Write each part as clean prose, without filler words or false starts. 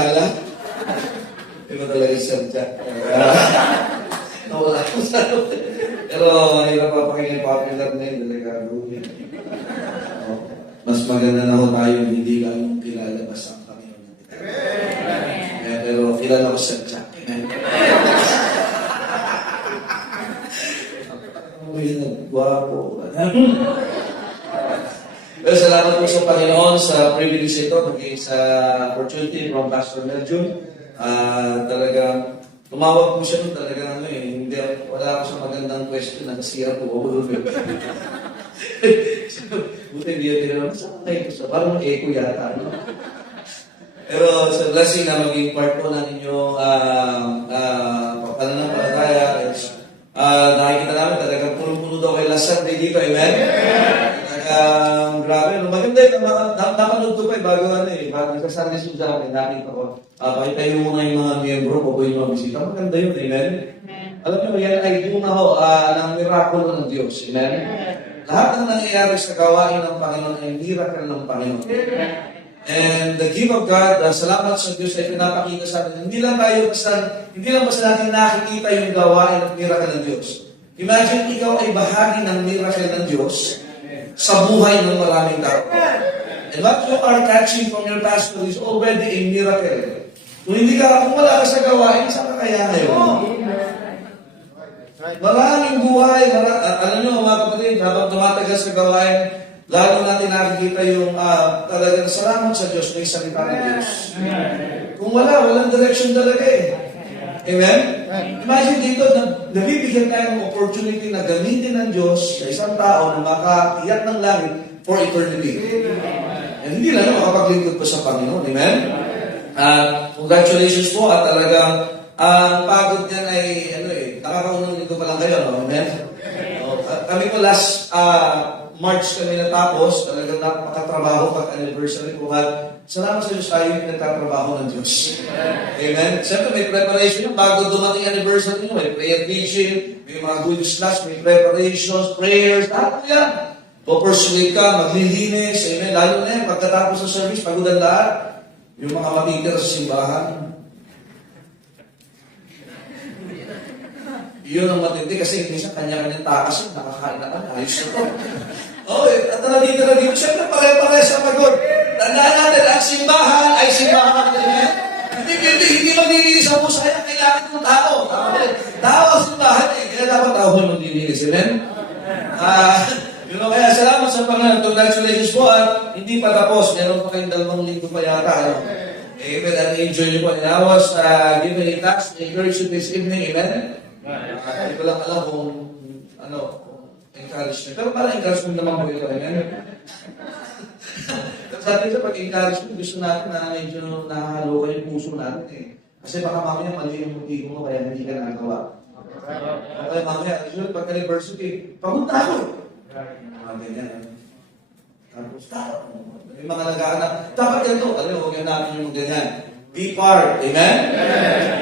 kilala. Iba talaga sadya. Nawala ko sa pero mahirap papakinggan popular na yun, delikado yun. Mas maganda na ho tayo hindi ganong kilala basta ang Panginoon natin. Pero kilala ko sadya. Guwapo. Well, salamat po sa Panginoon sa privilege ito, maging sa opportunity from Pastor Melchun. Talagang tumawag po siya nun talagang hindi, wala ako sa magandang question, nagsiya po ako. Buti hindi yun tinanong, saan kayo ko sa? Parang echo yata, no? Pero sa blessing na maging part po ng inyong pananampalataya, nakikita namin talagang puno-puno daw kay last Sunday dito, amen? Grabe, maganda yun. Napanood ko pa bago nagsasabi siya sa akin, nakita ko. Pakita yung mga miyembro ko po yung mga bisita. Maganda yun, amen? Alam niyo, yan ay bunga ho ng mirakulo ng Diyos, amen? Lahat ng nangyayari sa gawain ng Panginoon ay miracle ng Panginoon. And the gift of God, salamat sa Diyos ay pinapakita sa atin. Hindi lang basta natin nakikita yung gawain at miracle ng Diyos. Imagine ikaw ay bahagi ng miracle ng Diyos sa buhay ng maraming tao. And what you are catching from your pastor is already a miracle. Kung wala ka sa gawain, saan ka kaya ngayon? Maraming buhay, alam nyo mga kapatid, habang tumatagal sa gawain, lalo natin nakikita yung talagang salamat sa Diyos na salita ng Diyos. Kung walang direction talaga eh. Amen? Imagine dito, nabibigyan tayo ng opportunity na gamitin ng Diyos sa isang tao na makaiyak ng langit for eternity. And hindi lang makapaglingkod pa sa Panginoon. Amen? Congratulations po at talagang ang pagod niyan ay nakakaunang linggo pa lang kayo. No? Amen? Kami po last March kami natapos, talagang napakatrabaho pag-anniversary ko. Salamat sa Diyos tayo yung nagtatrabaho ng Diyos. Amen? Siyempre may preparation yung bago dumating anniversary nyo. May prayer vigil, may mga good slash, may preparations, prayers, lahat po yan. Pupersuade ka, maglilinis, amen? Lalo na yan, pagkatapos ng service, pagod ang lahat. Yung mga matitira sa simbahan. Yun ang matindi kasi minsan kanya-kanyang takas yun, nakakain na kanya, ayos na to. At dito na dito, siyempre pare-pare sa pagod. Tandaan natin, ang simbahan ay simbahan. Hindi maglilinis ang pusa yan, kailangan ng tao. Tao ang simbahan eh, kaya dapat tao yung maglilinis. Amen? Kaya salamat sa Panginoon. Congratulations po at hindi pa tapos. Meron pa kayong 2 linggo pa yata. Amen, and enjoy nyo po. And I was given a task to encourage you this evening. Amen? Hindi ko lang alam kung encourage nyo. Pero parang encouragement naman po ito. Amen? Sabi sa pag-encouragement, gusto natin na medyo nahalo kayo yung puso natin eh. Kasi baka mamaya mali yung motibo mo kaya hindi ka nagawa. Kaya mamaya, pagka-anniversary, pamunta ako. Mga ganyan. Tapos, may mga nag-aanap. Dapat ganito. Huwag yan natin yung ganyan. Be part. Amen?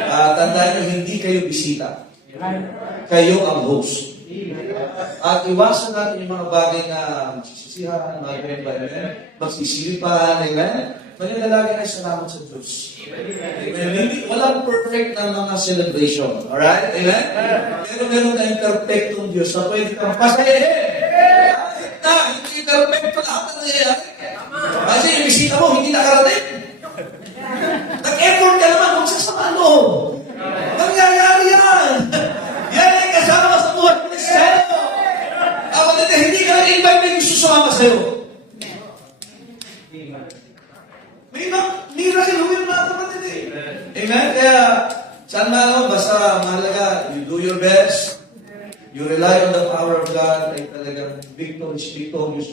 Tandaan nyo, hindi kayo bisita. Kayo ang host. At iwasan natin yung mga bagay na magsisisihan, magsisilipan, amen? Manilalagay ay salamat sa Diyos. Amen? Walang perfect na mga celebration. Alright? Amen? Pero meron tayong perfectong Diyos na pwede kang pasayahin. Hindi perfecto lahat na nangyayari. Kasi yung bisita mo, hindi nakarating. Nag-effort ka naman, magsasama loob. Nangyayari yan. Yan ay kasama sa buhay ng Kristiano. Hindi ka na-invite, may gusto sumama sa'yo. May miracle huwin mga kapatid eh. Amen? Kaya, saan basta mahalaga, you do your best, you rely on the power of God, ay talagang victorious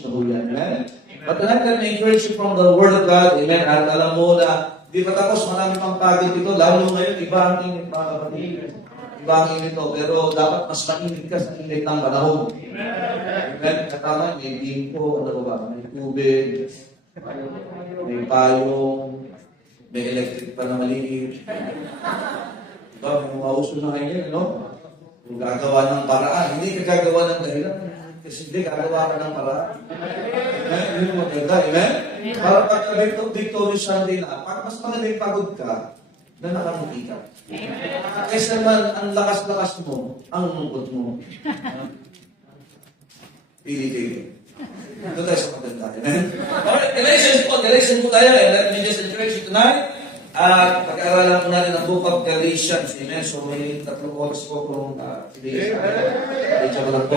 na huyan. Amen? But tonight, let me encourage you from the Word of God. Amen? At alam mo na, di pa tapos, marami pang pagod ito, lalo ngayon, iba ang init mga kapatid. Ibangin ito, pero dapat mas mainit ka sa init ng panahon. Amen? Katama, may bingko, may tubig, may payong, may electric pa na maliit. Diba, may mauso na ngayon, Kung gagawa ng paraan, hindi ka gagawa ng dahilan. Kasi hindi, gagawa ka ng paraan. Amen? Yun yung maganda, amen? Para pagka-victorious Sunday na, para mas magaling pagod ka, na nakamuti ka. Kaysa naman, ang lakas-lakas mo, ang lungkot mo. Pili-pili. Ito tayo sa maganda. Amen? Alright, Galatians po tayo. And let me just encourage you tonight. At pag-aaralan po natin ang book of Galatians. Amen? So may 3 oras po kung today. Medyo ko lang po.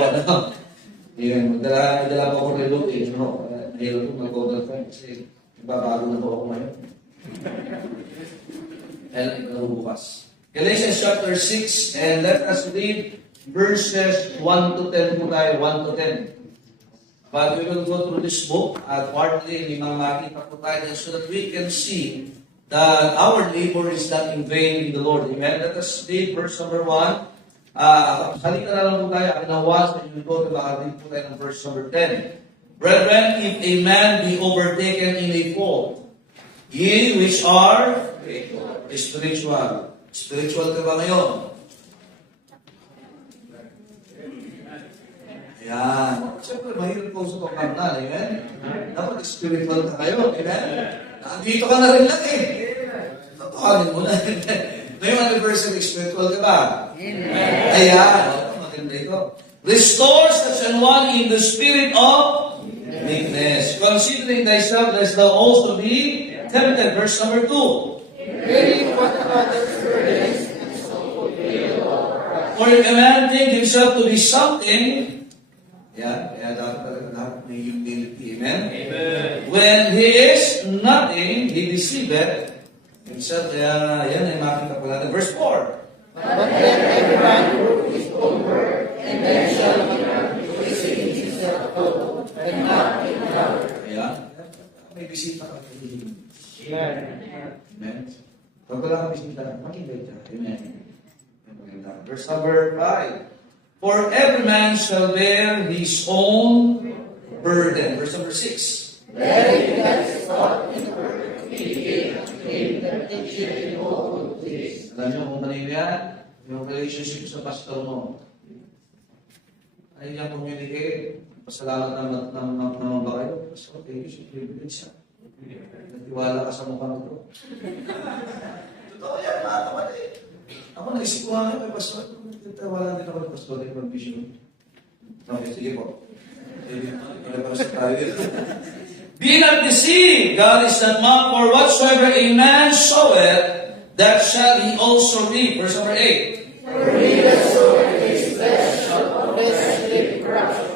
Amen. Magdala po ako relo. Mahirap po mag-order ko. Kasi babago na po ako ngayon. And ito bukas. Galatians chapter 6. And let us read verses 1 to 10 po tayo. 1 to 10. But we will go through this book at partly limang makita po tayo so that we can see that our labor is not in vain in the Lord. Amen? Let us read verse number 1. Halika na lang po tayo. Akin na once, and you will go to baka read po tayo ng verse number 10. Brethren, if a man be overtaken in a fault, ye which are spiritual. Spiritual ka ba ngayon? Ayan. Siyempre, mahirap po sa pagkarnal. Amen? Dapat spiritual ka kayo. Amen? Nandito ka na rin lang eh. Tatuhanin mo na. Ngayong anniversary, spiritual ka ba? Amen. Ayan. Maganda ito. Restore such an one in the spirit of meekness. Considering thyself, lest thou also be tempted. Verse number 2. For if a man think himself to be something, dapat may humility. Amen? Amen. When he is nothing, he deceiveth himself. Kaya yan ay makita pala natin. Verse 4. But let every man prove his own work, and then shall he not receive himself alone, and not in another. Ayan. May bisita ka. Amen. Amen. Pag wala kang bisita, makingay ka. Amen. Verse number 5. For every man shall bear his own burden. Verse number 6. Let him that is taught in the word communicate unto him that teacheth in all good things. Alam niyo kung kanino yan? Yung relationship sa pastor mo. Ano niya communicate? Pasalamat naman ba kayo? Pastor, thank you sa privilege siya. Natiwala ka sa mukhang ito. Totoo yan, mga kapatid. Ako naisip ko nga ngayon, pastor, wala din ako ng pastor, yung mag-vision. Okay, sige po. Be not deceived, God is not mocked, for whatsoever a man soweth, that shall he also reap. Verse number 8. For he that soweth his flesh shall of flesh live corruption,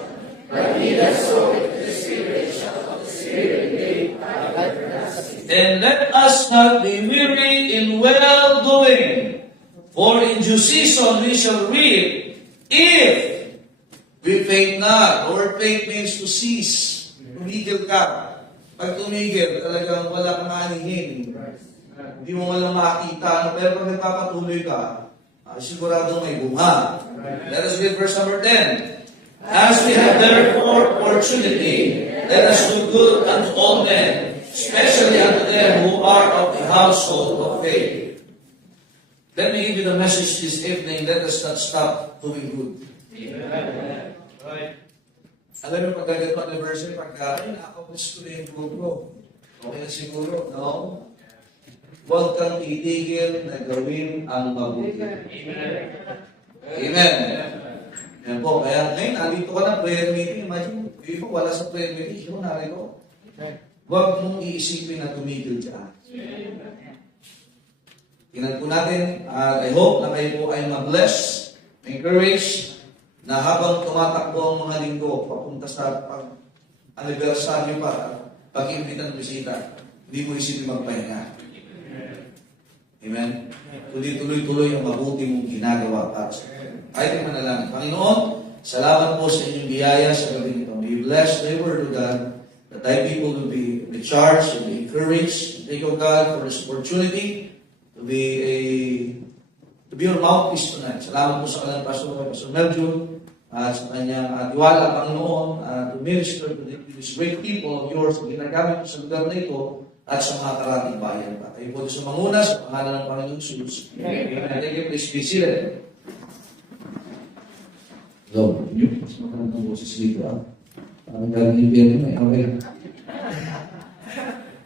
but he that soweth the Spirit shall of the Spirit live everlasting. And let us not be weary in well-doing. For in due season we shall reap if we faint not. Or faint means to cease. Tumigil ka. Pag tumigil, talagang wala kang anihin. Hindi mo walang makita. Pero pag nagpapatuloy ka, sigurado may bunga. Let us read verse number 10. As we have therefore opportunity, let us do good unto all men, especially unto them who are of the household of faith. Let me give you the message this evening. Let us not stop doing good. Amen. Right. Alam mo, pag ganito anniversary, pagkain, accomplish ko na yung goal ko. Okay na siguro, no? Huwag kang itigil na gawin ang mabuti. Amen. Amen. Yan po. Kaya ngayon, nandito ka na, prayer meeting. Imagine, hindi mo wala sa prayer meeting. Hindi mo narito. Huwag mong iisipin na tumigil dyan. Tingnan po natin, I hope na kayo po ay ma-bless, encourage, na habang tumatakbo ang mga linggo, papunta sa pag-anniversaryo pa, pag-imbita ng bisita, hindi mo isipin magpahinga. Amen? Kundi tuloy-tuloy ang mabuti mong ginagawa para sa iyo. Ay, tingnan na lang. Panginoon, salamat po sa inyong biyaya sa gabi ito. May bless the word of God, that thy people will be recharged and be encouraged. Thank you, God, for this opportunity to be your mouthpiece tonight. Salamat po sa kanyang Pastor Melvin, at sa kanyang tiwala, Panginoon, to minister to these great people of yours na ginagamit po sa lugar na ito at sa mga karating bayan pa. Kayo po sa manguna sa pangalan ng Panginoon Jesus. Amen. Thank you. Please be seated. Hello. Mas magandang boses dito. Ang galing yung may away.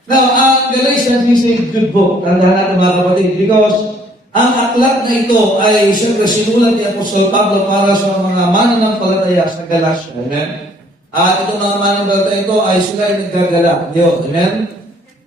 Now, Galatians is a good book. Tandaan natin mga kapatid. Because ang aklat na ito ay siyempre sinulat ni Apostol Pablo para sa mga mananampalataya sa Galatia. Amen? At itong mga mananampalataya ito ay sila ay naggagala. Diyo. Amen?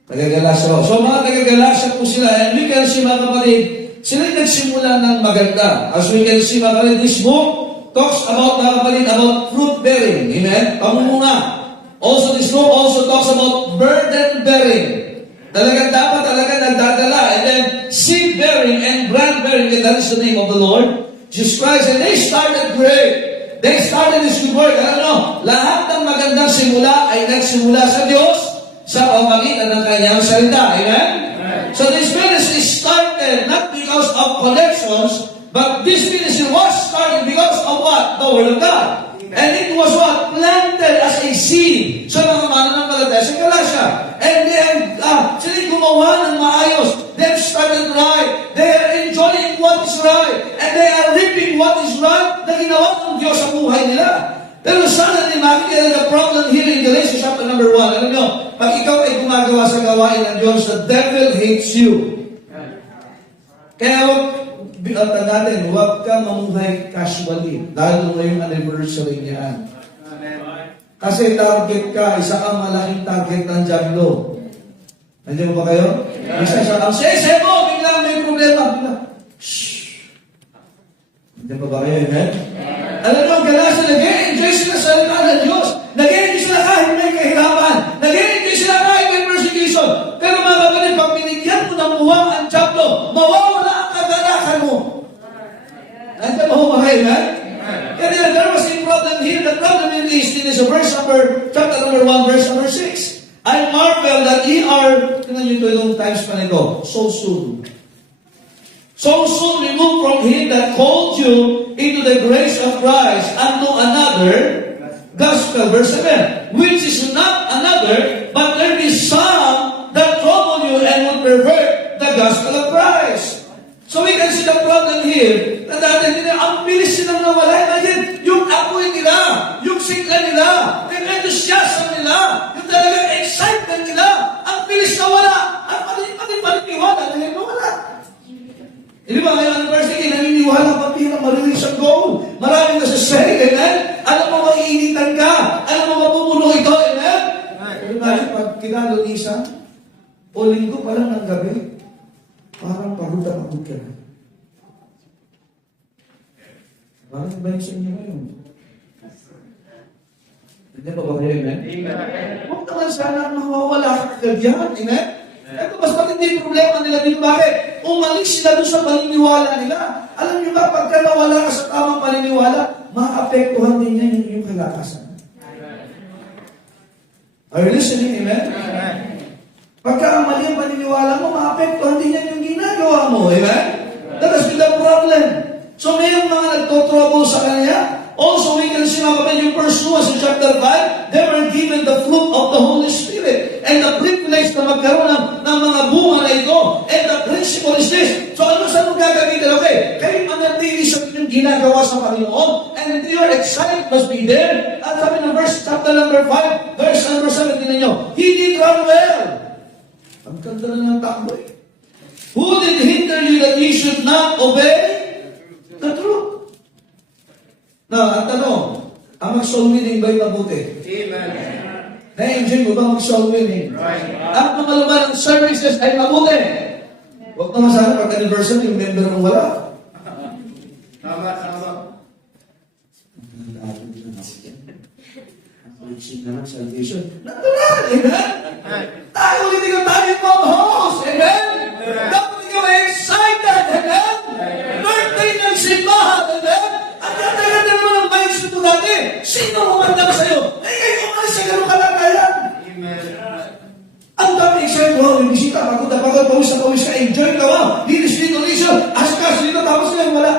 Nagagala sila. So mga nagagalasia po sila. And we can see mga kapatid, sila ay nagsimula ng maganda. As we can see mga kapatid, this book talks about mga kapatid, about fruit bearing. Amen? Pamumuna. Also, this book also talks about burden bearing. Talagang dapat talaga nagdadala. And then, seed bearing and brand bearing. And that is the name of the Lord Jesus Christ. And they started great. They started this good work. Ano? Lahat ng magandang simula ay nagsimula sa Diyos sa pamagitan ng kanyang salita. Amen? So this ministry started not because of connections, but this ministry was started because of what? The Word of God. And it was what? Planted as a seed sa mga mananampalataya sa Galatia. And they have, sila gumawa ng maayos. They have started right. They are enjoying what is right. And they are reaping what is right na ginawa ng Diyos sa buhay nila. Pero suddenly, makikita the problem here in Galatians chapter number 1. Alam nyo, pag ikaw ay gumagawa sa gawain ng Diyos, the devil hates you. Kaya natin, huwag ka mamuhay casually dahil ngayong anniversary niyan. Kasi target ka, isa kang malaking target ng Diablo. Nandiyan mo ba kayo? Isa siya, ang sese mo, bigla may problema. Bigla, shhh. Nandiyan ba kayo, amen? Alam mo, Galatia, nag-enjoy sila sa salita ng Diyos. Nag-enjoy sila kahit may kahirapan. Nag-enjoy sila kahit may persecution. Pero mga kapatid, pag binigyan mo ng buwang ang Diablo, mawawala ang kagalakan mo. Nandiyan mo ba kayo, amen? And then there was a problem here. The problem is in this verse chapter number 1, verse number 6. I marvel that ye are, tingnan nyo ito yung times pa nito, so soon. So soon removed from him that called you into the grace of Christ unto another gospel, verse 7, which is not another, but there be some that trouble you and would pervert the gospel of Christ. So we can see the problem here, na dati nila, ang bilis silang nawala. Imagine, yung apoy nila, yung sigla nila, yung enthusiasm nila, yung talagang excitement nila, ang bilis nawala. Ang paniniwala nila nawala. Hindi ba ngayon, university, naniniwala pa pinang marilis ang goal. Maraming nasasay, amen? Alam mo, maiinitan ka. Alam mo, mapumulo ito, amen? Pero pag kinalo isa, o linggo pa lang ng gabi, parang pagod ka na. Parang ba yung sa inyo ngayon? Hindi pa ba kayo, amen? Huwag naman sana mawawala ka kagyan, amen? Ito, mas matindi problema nila dito. Bakit? Umalis sila doon sa paniniwala nila. Alam niyo ba, pagka nawala ka sa tamang paniniwala, maapektuhan din niya yung iyong kalakasan. Are you listening, amen? Pagka mali ang paniniwala mo, maapektuhan din yan yung ginagawa mo. Amen? That is the problem. So, mayroong mga nagtotrouble sa kanya. Also, we can see mga kapatid, yung pursuers in chapter 5, they were given the fruit of the Holy Spirit. And the privilege na magkaroon ng mga bunga na ito. And the principle is this. So, ano saan mo gagamitin? Okay, kayo manatili sa inyong ginagawa sa Panginoon. And your excitement must be there. At sabi ng verse, chapter number 5, verse number 7, ninyo, he did run well. Ang ganda na niyang takbo eh. Who did hinder you that you should not obey the truth? Now, ang tanong, ang mag-soul winning ba'y mabuti? Amen. Na-enjoy mo ba mag-soul winning? Right. Ang lumalaman ng services ay mabuti. Huwag naman sana pag-anniversary, yung member mo wala. Tama. Ang salvation. Natural, amen? Tayo ulit ikaw tayo mga host, amen? Dapat ikaw ay excited, amen? Birthday ng simbahan, amen? At ganda-ganda naman ang mindset mo dati. Sino umanda ka sa'yo? Eh, kayo umalis sa ganun kalagayan. Amen. Ang dami excited mo, yung bisita, pagod na pagod, pawis na pawis ka, enjoy ka, wow. Linis dito, askas dito, tapos ngayon wala.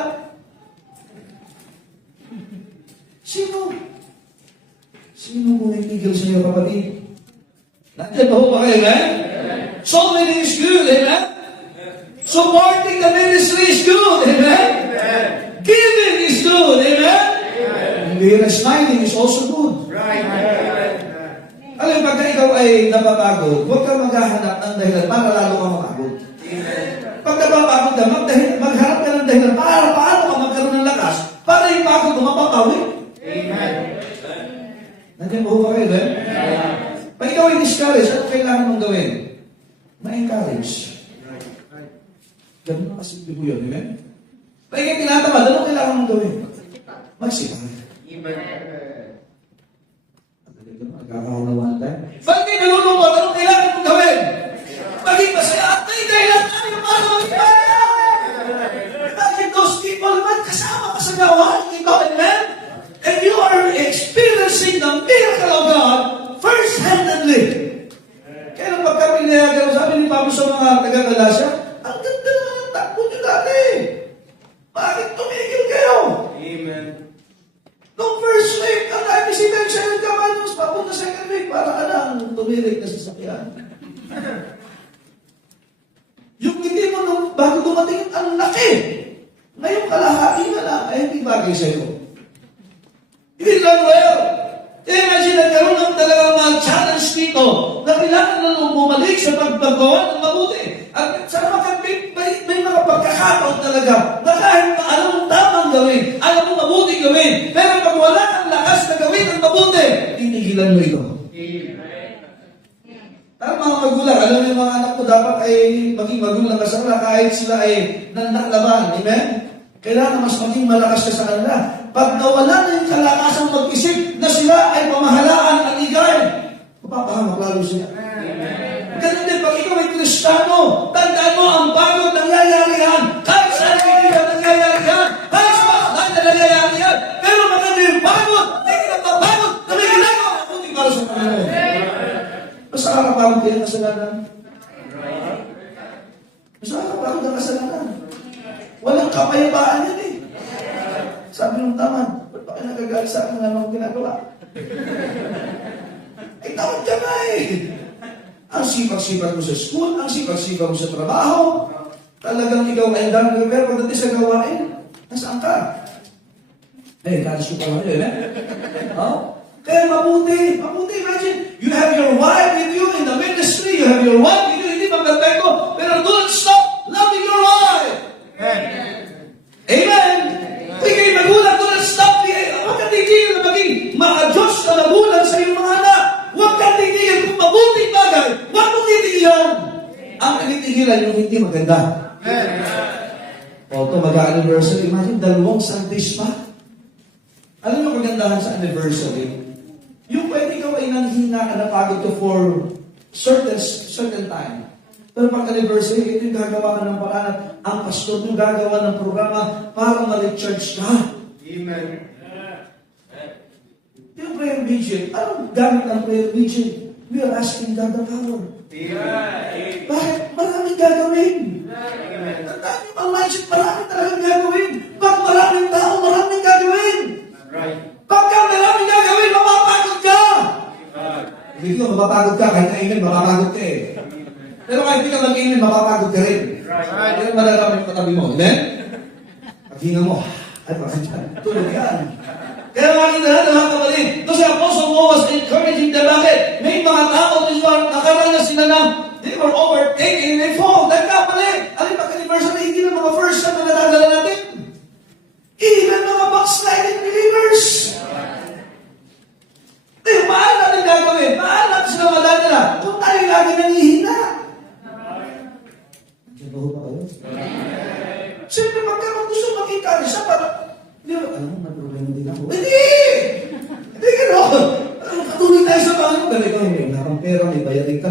Sino mo itigil sa iyo, kapatid? Nandiyan ba kayo, amen? So many is good, amen? Supporting the ministry is good, amen? Giving is good, amen? And smiling is also good. Right. Alam mo, pagka ikaw ay napapagod, huwag kang maghahanap ng dahilan para lalo kang mapagod. Pag napapagod ka, maghanap ka ng dahilan para paano ka magkaroon ng lakas para yung pagod mo mapapawi. Amen. Nandiyan mo ba kayo, Ben? Pag ikaw ay discouraged, ano kailangan mong gawin? Ma-encourage. Ganun na kasi po yun, amen? Pag ikaw tinatamad, ano kailangan mong gawin? Magsipag. Nagkakaunawaan tayo. Pag kayo nalulungkot, anong kailangan mong gawin? Maging masaya at may dahilan tayo para magpaya. Imagine those people naman kasama ka sa gawain, ikaw and men, and you are experiencing the miracle of God first-handedly. Kaya nang pag kami nayagal, sabi ni Pablo sa mga taga-Galasya, ang ganda naman ang takbo niyo dati. Bakit tumigil kayo? Amen. Nung first week, ang naisipin siya ng kamanus, papunta second week, para ka lang tumirik na sasakyan. Yung hindi mo nung bago dumating, ang laki. Ngayong kalahati na lang, ay hindi bagay sa'yo. Hindi lang well. Imagine, nagkaroon ng talagang challenge dito na kailangan na nung bumalik sa pagpagawa ng mabuti. At sa may mga pagkakataon talaga na kahit na alam mong tamang gawin, alam mong mabuti gawin, pero pag wala kang lakas na gawin ang mabuti, titigilan mo ito. Tama mga magulang, alam mo yung mga anak ko dapat ay maging magulang ka sa kanila kahit sila ay nanlaban. Amen? Kailangan mas maging malakas ka sa kanila. Pag nawala na yung kalakasang mag-isip na sila ay pamahalaan at igay, mapapahamak lalo siya. Ganun din, pag ikaw ay Kristiyano, tandaan mo ang bago nangyayari yan. Kahit saan hindi ka nangyayari yan. Kahit sa mga na nangyayari yan. Pero maganda yung bago, hindi ka napapagod na may ginagawa. Mabuti para sa Panginoon. Basta kakapagod kayo ng kasalanan. Basta kakapagod ang kasalanan. Walang kapayapaan yan eh. Sabi ng taman, ba't ba kayo nagagalit sa akin na naman ginagawa? Ay, tawad ka na eh. Ang sipag-sipag mo sa school, ang sipag-sipag mo sa trabaho, talagang ikaw ay dami, pero pagdating sa gawain, nasaan ka? Eh, kalis ko pa kayo, eh? Oh? Kaya mabuti, imagine, you have your wife with you in the ministry, you have your wife with you, hindi magkateko, pero don't stop loving your wife. Amen? Ikay magulang, don't stop, huwag kang titigil na maging maka-Diyos na magulang sa iyong mga anak. Huwag kang titigil kung mabuting bagay, huwag mong titigilan. Ang tinitigilan yung hindi maganda. O ito, mag-anniversary, imagine, 2 Sundays pa. Alam mo kagandahan sa anniversary? Yung pwede ikaw ay nanghina ka, napagod ka for certain time. Pero pag anniversary, ito yung gagawa ka ng paraan. Ang pastor mo gagawa ng programa para ma-recharge ka. Amen. Yung prayer vigil, anong gamit ng prayer vigil? We are asking God the power. Amen. Bakit? Maraming gagawin. Tandaan yung ang mindset, maraming talagang gagawin. Pag maraming tao, maraming gagawin. Right. Pagka maraming gagawin, mapapagod ka. Hindi ko, mapapagod ka. Kahit kainin, mapapagod ka eh. Pero kahit hindi ka mag-inin, mapapagod ka rin. Right. Kaya malalaman yung katabi mo. Amen? Paghinga mo, ay bakit yan? Tulog yan. Kaya makikita natin mga kapatid, ito si Apostle Paul was encouraging them. Bakit? May mga tao din ba, nakaranas sila na they were overtaken and they fall. Nagkapali. Alin pag-anniversary, hindi na mga first time na nadadala natin. Even mga backsliding believers. Paano natin gagawin? Paano natin sila madadala? Kung tayo lagi nangihina. Nakibaho ba kayo? Siyempre, magkaroon gusto makita siya para, hindi mo, alam mo, may problema din ako. Hindi! Hindi gano'n. Katuloy tayo sa Panginoon. Pero ikaw, may nakang pera, may bayarin ka.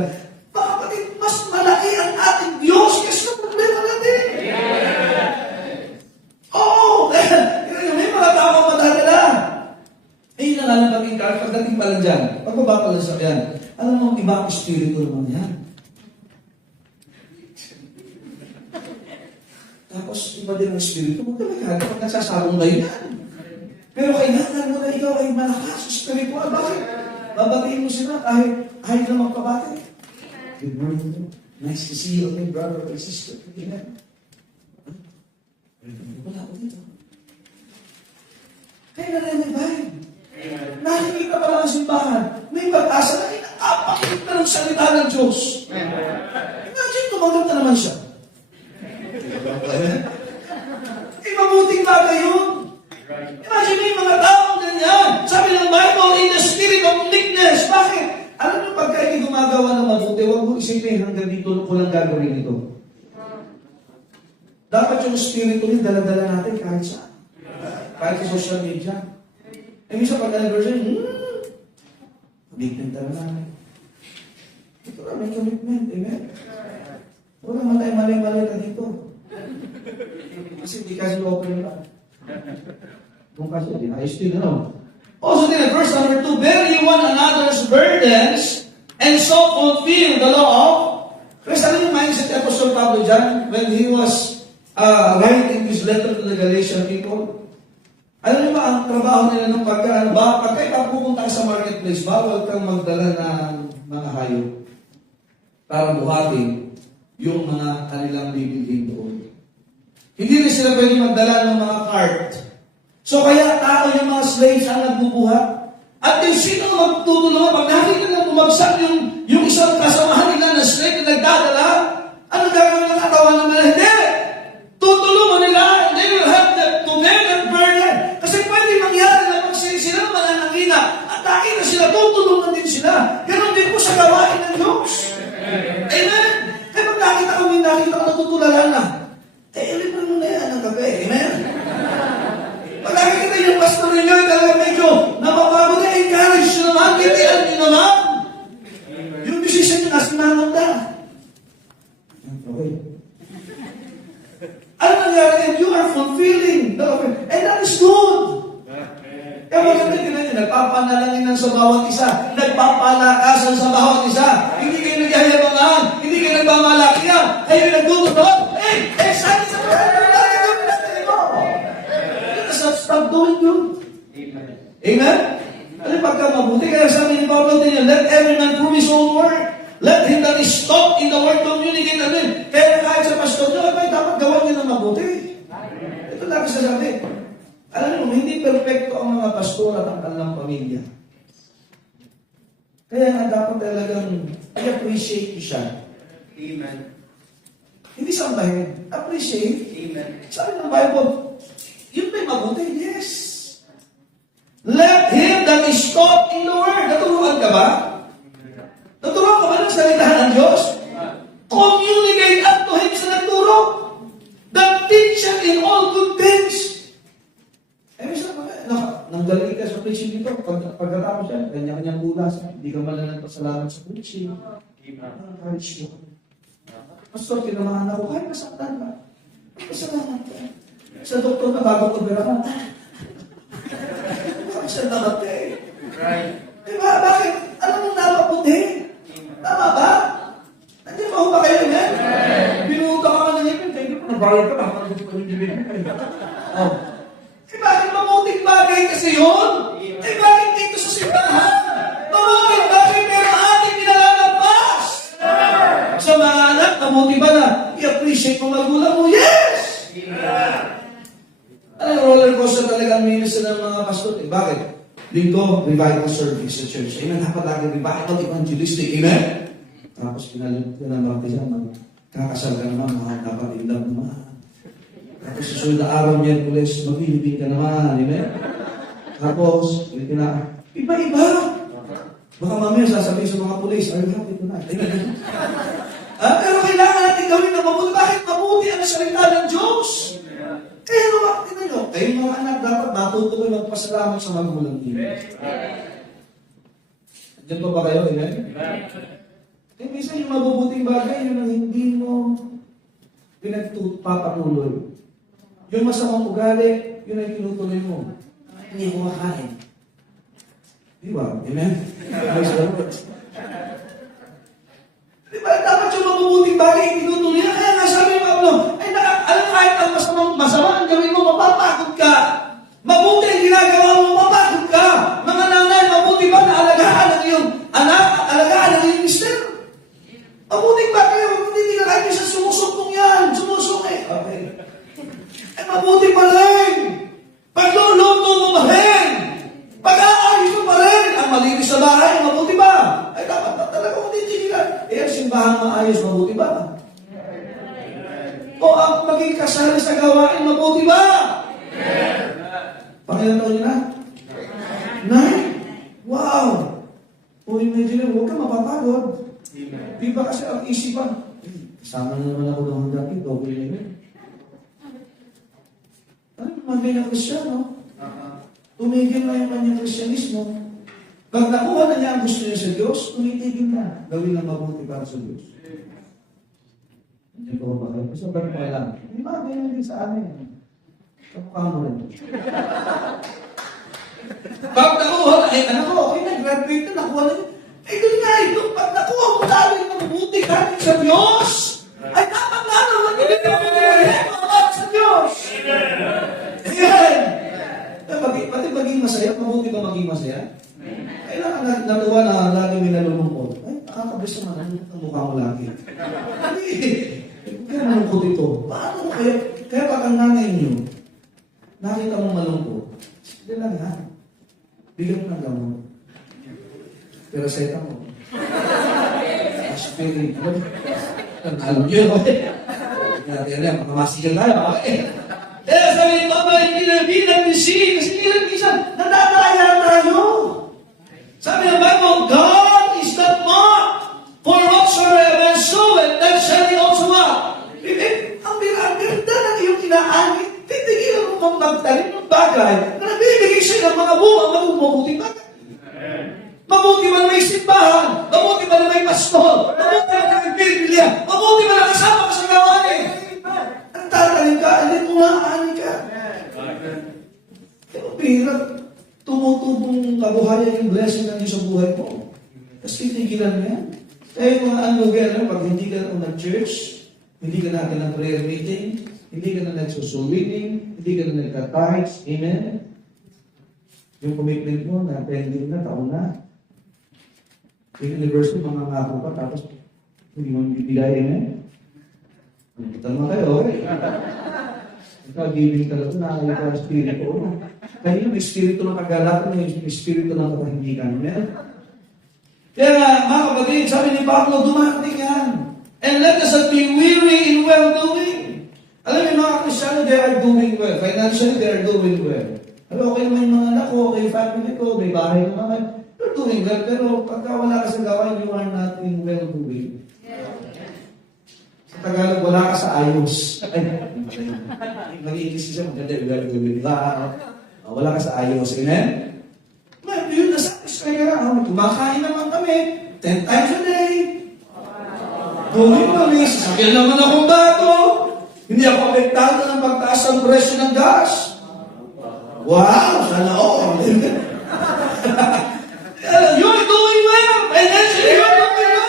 Mga kapatid, mas malaki ang ating Diyos kasi sa problema natin. Oo! May mga tao madadala. Eh, yun ang alam paging kahit pagdating pala dyan, pagbaba pala sa yan, alam mo, iba ang espiritu naman yan. Tapos, iba din ang espiritu mo. Talaga, pag nagsasabong kayo yan. Pero kailangan mo na ikaw ay malakas, spiritual. Bakit? Babatiin mo sila kahit na magpabati. Good morning. Nice to see you again, brother or sister. Amen. Wala ko dito. Kaya na rin may bahay. Nakinig ka pa lang ang simbahan. May pag-asa na salita ng Diyos. Imagine, tumanggap na naman siya. Mabuting bagay yun. Imagine yung mga taong ganyan. Sabi ng Bible, in the spirit of meekness. Bakit? Alam niyo, pagka hindi gumagawa ng mabuti, huwag mo isipin hanggang dito ko lang gagawin ito. Dapat yung spirito niya, dala-dala natin kahit saan. Kahit sa social media. Eh, minsan pag anniversary, commitment talaga namin. Ito na, may commitment. Amen? Huwag naman tayo malay-malay na dito. Kasi hindi kasi open lang. Kung kasi, ayos din, ano? Also din, verse number 2, bear ye one another's burdens, and so fulfill the law of... Kasi alam yung mindset ni Apostle Pablo dyan, when he was writing his letter to the Galatian people, alam niyo ba, ang trabaho nila nung pagka pupunta ka sa marketplace, bawal kang magdala ng mga hayop para buhatin yung mga kanilang bibilhin doon. Hindi rin sila pwede magdala ng mga cart. So kaya tao yung mga slaves ang nagbubuhat. At yung sino magtutulungan, pag nakita na bumagsak yung isang kasamahan nila na slave na nagdadala, ano gagawin ng katawan naman? Hindi! Tutulungan nila, they will have to bear that burden. Kasi pwede mangyari na pag sila mananangina at nakita sila, tutulungan din sila. Ganon din po sa gawain ng Diyos. Amen? Kaya pag nakita ko natutularan na, libre mo na yan ang gabi. Amen? Pag nakikita yung pastor ninyo, talaga medyo napapagod na, encourage nyo naman, kitian nyo naman. Yung decision nyo, nasimangon na. Okay. Ano nangyari? You are fulfilling the offer. And that is good. Kaya maganda din nyo, nagpapanalangin sa bawat isa, nagpapalakasan sa bawat isa. Hindi kayo nagyayabangan, hindi kayo nagmamalakihan, kayo nagtututok. Saan sa stop doing good. Amen? Ano pagka mabuti? Kaya sabi ni Pablo din, let every man prove his own work. Let him that is taught in the word communicate amen. Kaya kahit sa pastor nyo, dapat gawan nyo ng mabuti. Ito lang sasabi. Alam mo, hindi perfecto ang mga pastor at ang kanilang pamilya. Kaya nga dapat talagang i-appreciate nyo siya. Amen. Hindi sambahin. Appreciate. Amen. Sabi ng Bible, yun ba'y mabuti? Yes. Let him that is taught in the word. Naturuan ka ba? Naturuan ka ba ng salitahan ng Diyos? Communicate unto him sa nagturo. That teacher in all good things. Nanggaling ka sa preaching dito. Pagkatapos yan, kanya-kanyang bulas. Hindi ka malang nagpasalamat sa preaching. Encourage mo. Pastor, kinamahan ako. Kahit masaktan ba? Pasalamat ka. Sa doktor na bago ko bira ka. Sa namatay. Right. Diba? Bakit? Alam mo napaputi? Tama ba? Nandiyan ba ba kayo yan? Binuta ka ng ngipin. Thank you. Nabayad ka. Baka nandito ko yung ngipin. Oh. Bakit mabuting bagay kasi yun? Bakit dito sa simbahan? Mabuting bagay pero ating nilalampas. Sa mga anak, mabuti ba na i-appreciate mo magulang mo? Yes! Alam, roller coaster talaga ang ministry ng mga pastor. Bakit? Linggo, revival service sa church. Amen. Dapat lagi revival, evangelistic. Amen? Tapos pinalipot ka ng baptism. Kakasal ka naman, dapat indang naman. Tapos susunod na araw niya, pulis, maglilibing ka naman. Amen? Tapos, iba-iba. Baka mamaya sasabihin sa mga pulis, are you happy tonight? Amen? Pero kailangan natin gawin na mabuti. Bakit mabuti ang salita ng Diyos? Kaya bakit nyo? Kayo mga anak, dapat matuto kayo magpasalamat sa magulang niyo. Diyan pa ba kayo? Amen? Kaya minsan yung mabubuting bagay, yun ang hindi mo pinagpapatuloy. Yung masamang ugali, yun ang tinutuloy mo. Hindi ko makain. Di ba? Amen? Praise the Lord. Di ba? Dapat yung mabubuting bagay, tinutuloy na. Kaya nga sabi ni Pablo, alam kahit ang masama ang gawin mo, mapapagod ka. Mabuti ang ginagawa mo, mapapagod ka. Mga nanay, mabuti ba na alagaan ang iyong anak at alagaan ang iyong mister? Mabuting bagay, hindi na kahit isa sumusok yan. Sumusok eh. Okay. Mabuti pa rin. Pagluluto mo pa rin. Pag-aayos mo pa rin. Ang malinis sa bahay, mabuti ba? Ay, dapat na talaga kung hindi ka simbahan maayos, mabuti ba? O ang maging kasali sa gawain, mabuti ba? Pangilan taon niyo na? 9? Wow! O imagine, huwag ka mapapagod. Di ba kasi ang isipan, kasama na naman ako ng hanggang ito, okay na yun. Ano naman din ang Kristyano? Tumigil na yung kanyang Kristyanismo. Pag nakuha na niya ang gusto niya sa Diyos, tumitigil na. Gawin na mabuti para sa Diyos. Hindi ko ba kayo? Basta ba kayo lang? Hindi ba ganyan din sa amin? Kamukha mo rin. Pag nakuha na, anak ko, okay na, graduate na, nakuha na. Doon nga, pag nakuha mo lalo yung mabuti ka sa Diyos, ay dapat lalo, magiging mabuti sa Diyos. Ayan! Pati maging masaya, mabuti ba maging masaya? Kailangan natuwa na lagi may nalulungkot. Ay, nakakabis naman, ang mukha mo lagi. Kaya malungkot ito. Paano mo kaya? Kaya pag ang nanay niyo, nakita mo malungkot, sige lang ha, bigyan mo ng gamot. Pero seta mo. Aspirin. Alam niyo, natin yan, makamasikal tayo. Kaya sabi ni Mama, hindi na binabisi. Kasi minsan, nadadaya tayo. Sabi ng Bible, God is not mocked. For whatsoever soweth, that shall he also what? Ang ganda ng iyong inaangit. Titigilan mo kang magtanim ng bagay na nabibigay siya ng mga bunga, mabuti bagay. Mabuti man may simbahan, mabuti man may pastor, mabuti man may Biblia, mabuti man nakasama ka sa gawain. Ang tatalim ka, hindi kumaan ka. Pero pirap, tumutubong kabuhayan yung blessing ng Diyos sa buhay mo. Tapos titigilan mo yan. Kaya yung mga anugan, pag hindi ka na nag-church, hindi ka natin ng prayer meeting, hindi ka na nagsusuliting, hindi ka na nagka-tithes, amen? Yung commitment mo na pending na, taon na. Yung university, mga ngako ka, tapos hindi mo bibigay, amen? Tama kayo, okay? Ikaw, giving talaga, nakakita ang spirito. Kaya yung espiritu ng kagalakan, yung espiritu ng kapahindikan, amen? Kaya mga kapatid, sabi ni Pablo, dumating yan. And let us not be weary in well-doing. Alam niyo mga Kristyano, they are doing well. Financially, they are doing well. Alam, okay naman yung mga anak ko, okay family ko, may bahay naman. You're doing well, pero pagka wala ka sa gawain, you are not in well-doing. Sa Tagalog, wala ka sa ayos. Mag-iinis siya, maganda yung well-doing. Wala ka sa ayos, amen? Man, yun, nasatisfy ka lang. Kumakain naman kami 10 times a day. Doing kami, sasakyan naman akong bago. Hindi ako apektado ng pagtaas ng presyo ng gas. Wow, sana all. You're doing well. Financially, you're doing well.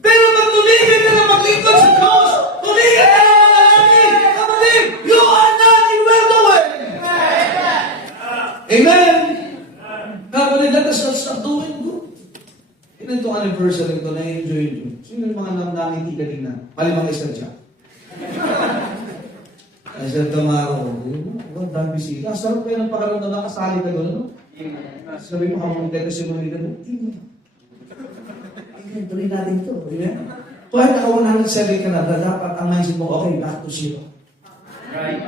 Pero pag tumigil ka na maglingkod sa Diyos, tumigil ka na manalangin, kapatid, you are not in well-doing. Amen. Kapatid, let us not stop doing good. Ilan itong anniversary ito, na-enjoy nyo. Sino yung mga namnangiti kanina? Malimang isa siya. Ay, Sir Tamaro, ang dami bisita. Sarap kayo ng pakaramdam na kasali ka doon, no? Sabi mo, hamon ka kasi mga ito. Tuloy natin ito. Kung naka-107 ka na, dapat ang mindset mo, okay, back to zero. Right.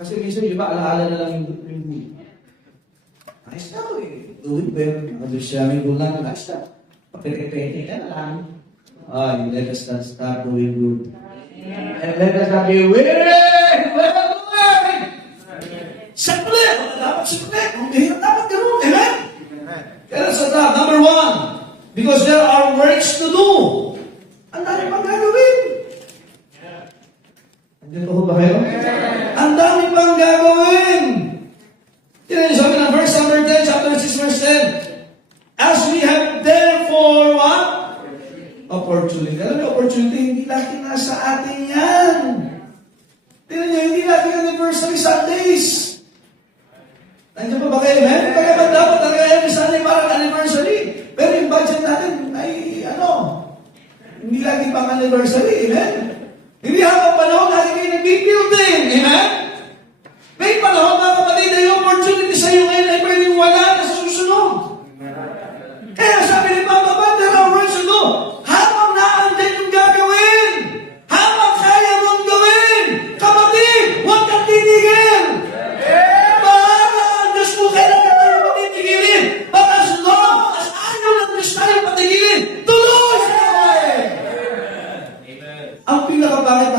Kasi minsan, di ba, alaala na lang yung ayos na ako eh. Doing well. Nakadusyamin ko lang. Ayos na. Papete-pete ka na lang. Ay, let us not start doing good. And let us not be weary. Well-doing. Sakli. Dapat sakli. Ang hirap dapat ganoon. Amen? Kaya sa top, number 1. Because there are works to do. Ang dami pang gagawin. Andiyan po ba kayo? Ang dami pang gagawin. Tingnan niyo sabi ng verse number 10, chapter 6, verse 10. As we have therefore what? Opportunity. Alam niyo, opportunity, hindi lagi nasa atin yan. Tingnan niyo, hindi lagi anniversary Sundays. Nandiyan pa ba kayo, man? Kaya dapat talaga every Sunday parang anniversary. Pero yung budget natin ay, hindi lagi pang anniversary, amen? Hindi habang panahon, lagi kayo nag-building, amen? May panahon mga kapatid na yung opportunity sa iyo ngayon ay pwedeng wala na sa susunod.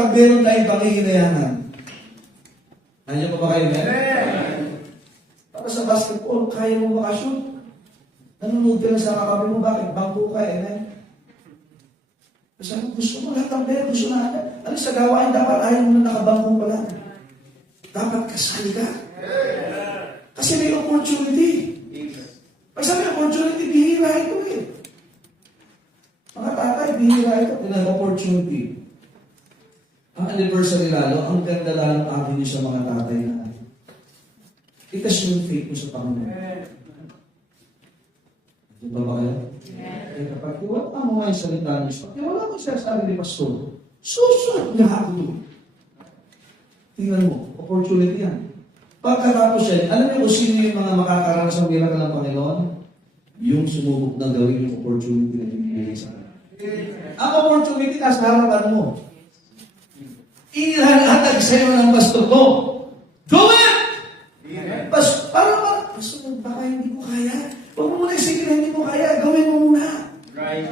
kapag meron tayong pangihinayanan. Nandiyan pa ba kayo, men? Para sa basketball, kaya mo makashoot. Nanonood ka na sa kakabi mo, bakit? Bangko ka, men? Kasi gusto mo lahat ng meron, gusto na. Ano sa gawain, dapat ayaw mo na nakabangko pa lang. Dapat kasali ka. Kasi may opportunity. Pag sabi opportunity, bihira ito eh. Mga tatay, bihira ito. Tinang opportunity. Ang anniversary lalo, ang ganda lalo ng avenue sa mga tatay na itas yung faith mo sa Panginoon. Di ba ba kayo? Kaya kapag iwala mo nga yung salita niyo, pag iwala mo siya sa ni Pastor, susunod niya ako doon. Tingnan mo, opportunity yan. Pagkatapos yan, alam niyo kung sino yung mga makakaranas ng miracle ng Panginoon? Yung sumubok na gawin yung opportunity na binibigay sa kanya. Ang opportunity nasa harapan mo. Inihatag sa'yo ng pastor mo. Go it! Parang pastor, baka hindi ko kaya. Huwag mo muna isipin na hindi mo kaya. Gawin mo muna. Right.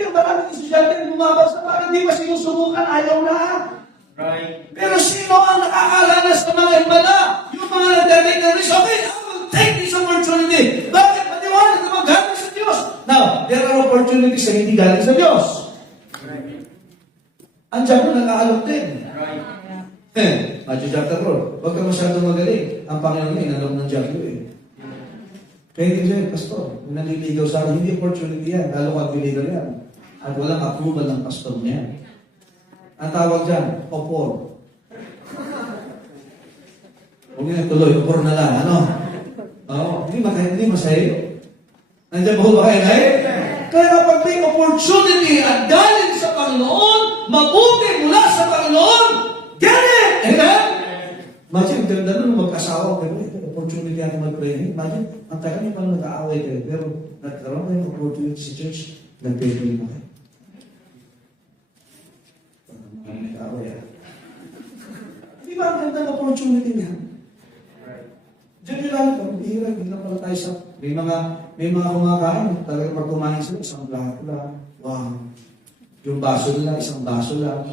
Yung maraming estudyante na bumabasa, parang hindi ba sinusubukan, ayaw na. Right. Pero sino ang nakakalanas ng mga himala? Yung mga nagdating na risk, okay, I will take this opportunity. Bakit? Maniwala na magaling sa Diyos. Now, there are opportunities na hindi galing sa Diyos. Right. Ang diabo nakaalok din. Right. Matthew chapter 4. Huwag ka masyadong magaling. Ang Panginoon nga, inalok ng diabo eh. Kaya hindi siya, Pastor, kung naliligaw sa akin, hindi opportunity yan. Lalo ka biligaw yan. At walang approval ng pastor niya. Ang tawag dyan, opor. Huwag niyo tuloy, opor na lang, ano? Oo, hindi masaya. Nandiyan ba kayo, ngayon? Kaya kapag may opportunity at galing sa Panginoon, mabuti mula sa Panginoon, get it! Amen? Imagine, ganda nun, mag-asawa, pero ito, opportunity natin mag-pray. Imagine, ang tagal niyo pang nag-aaway kayo, pero nagkaroon kayo ng opportunity sa church, nag-pray na kayo. Di ba ang ganda ng opportunity niya? Diyan yun lang, pag bihira, biglang pala tayo sa, may mga kumakain, talagang pag kumain sila, isang plato lang. Wow. Yung baso nila, isang baso lang.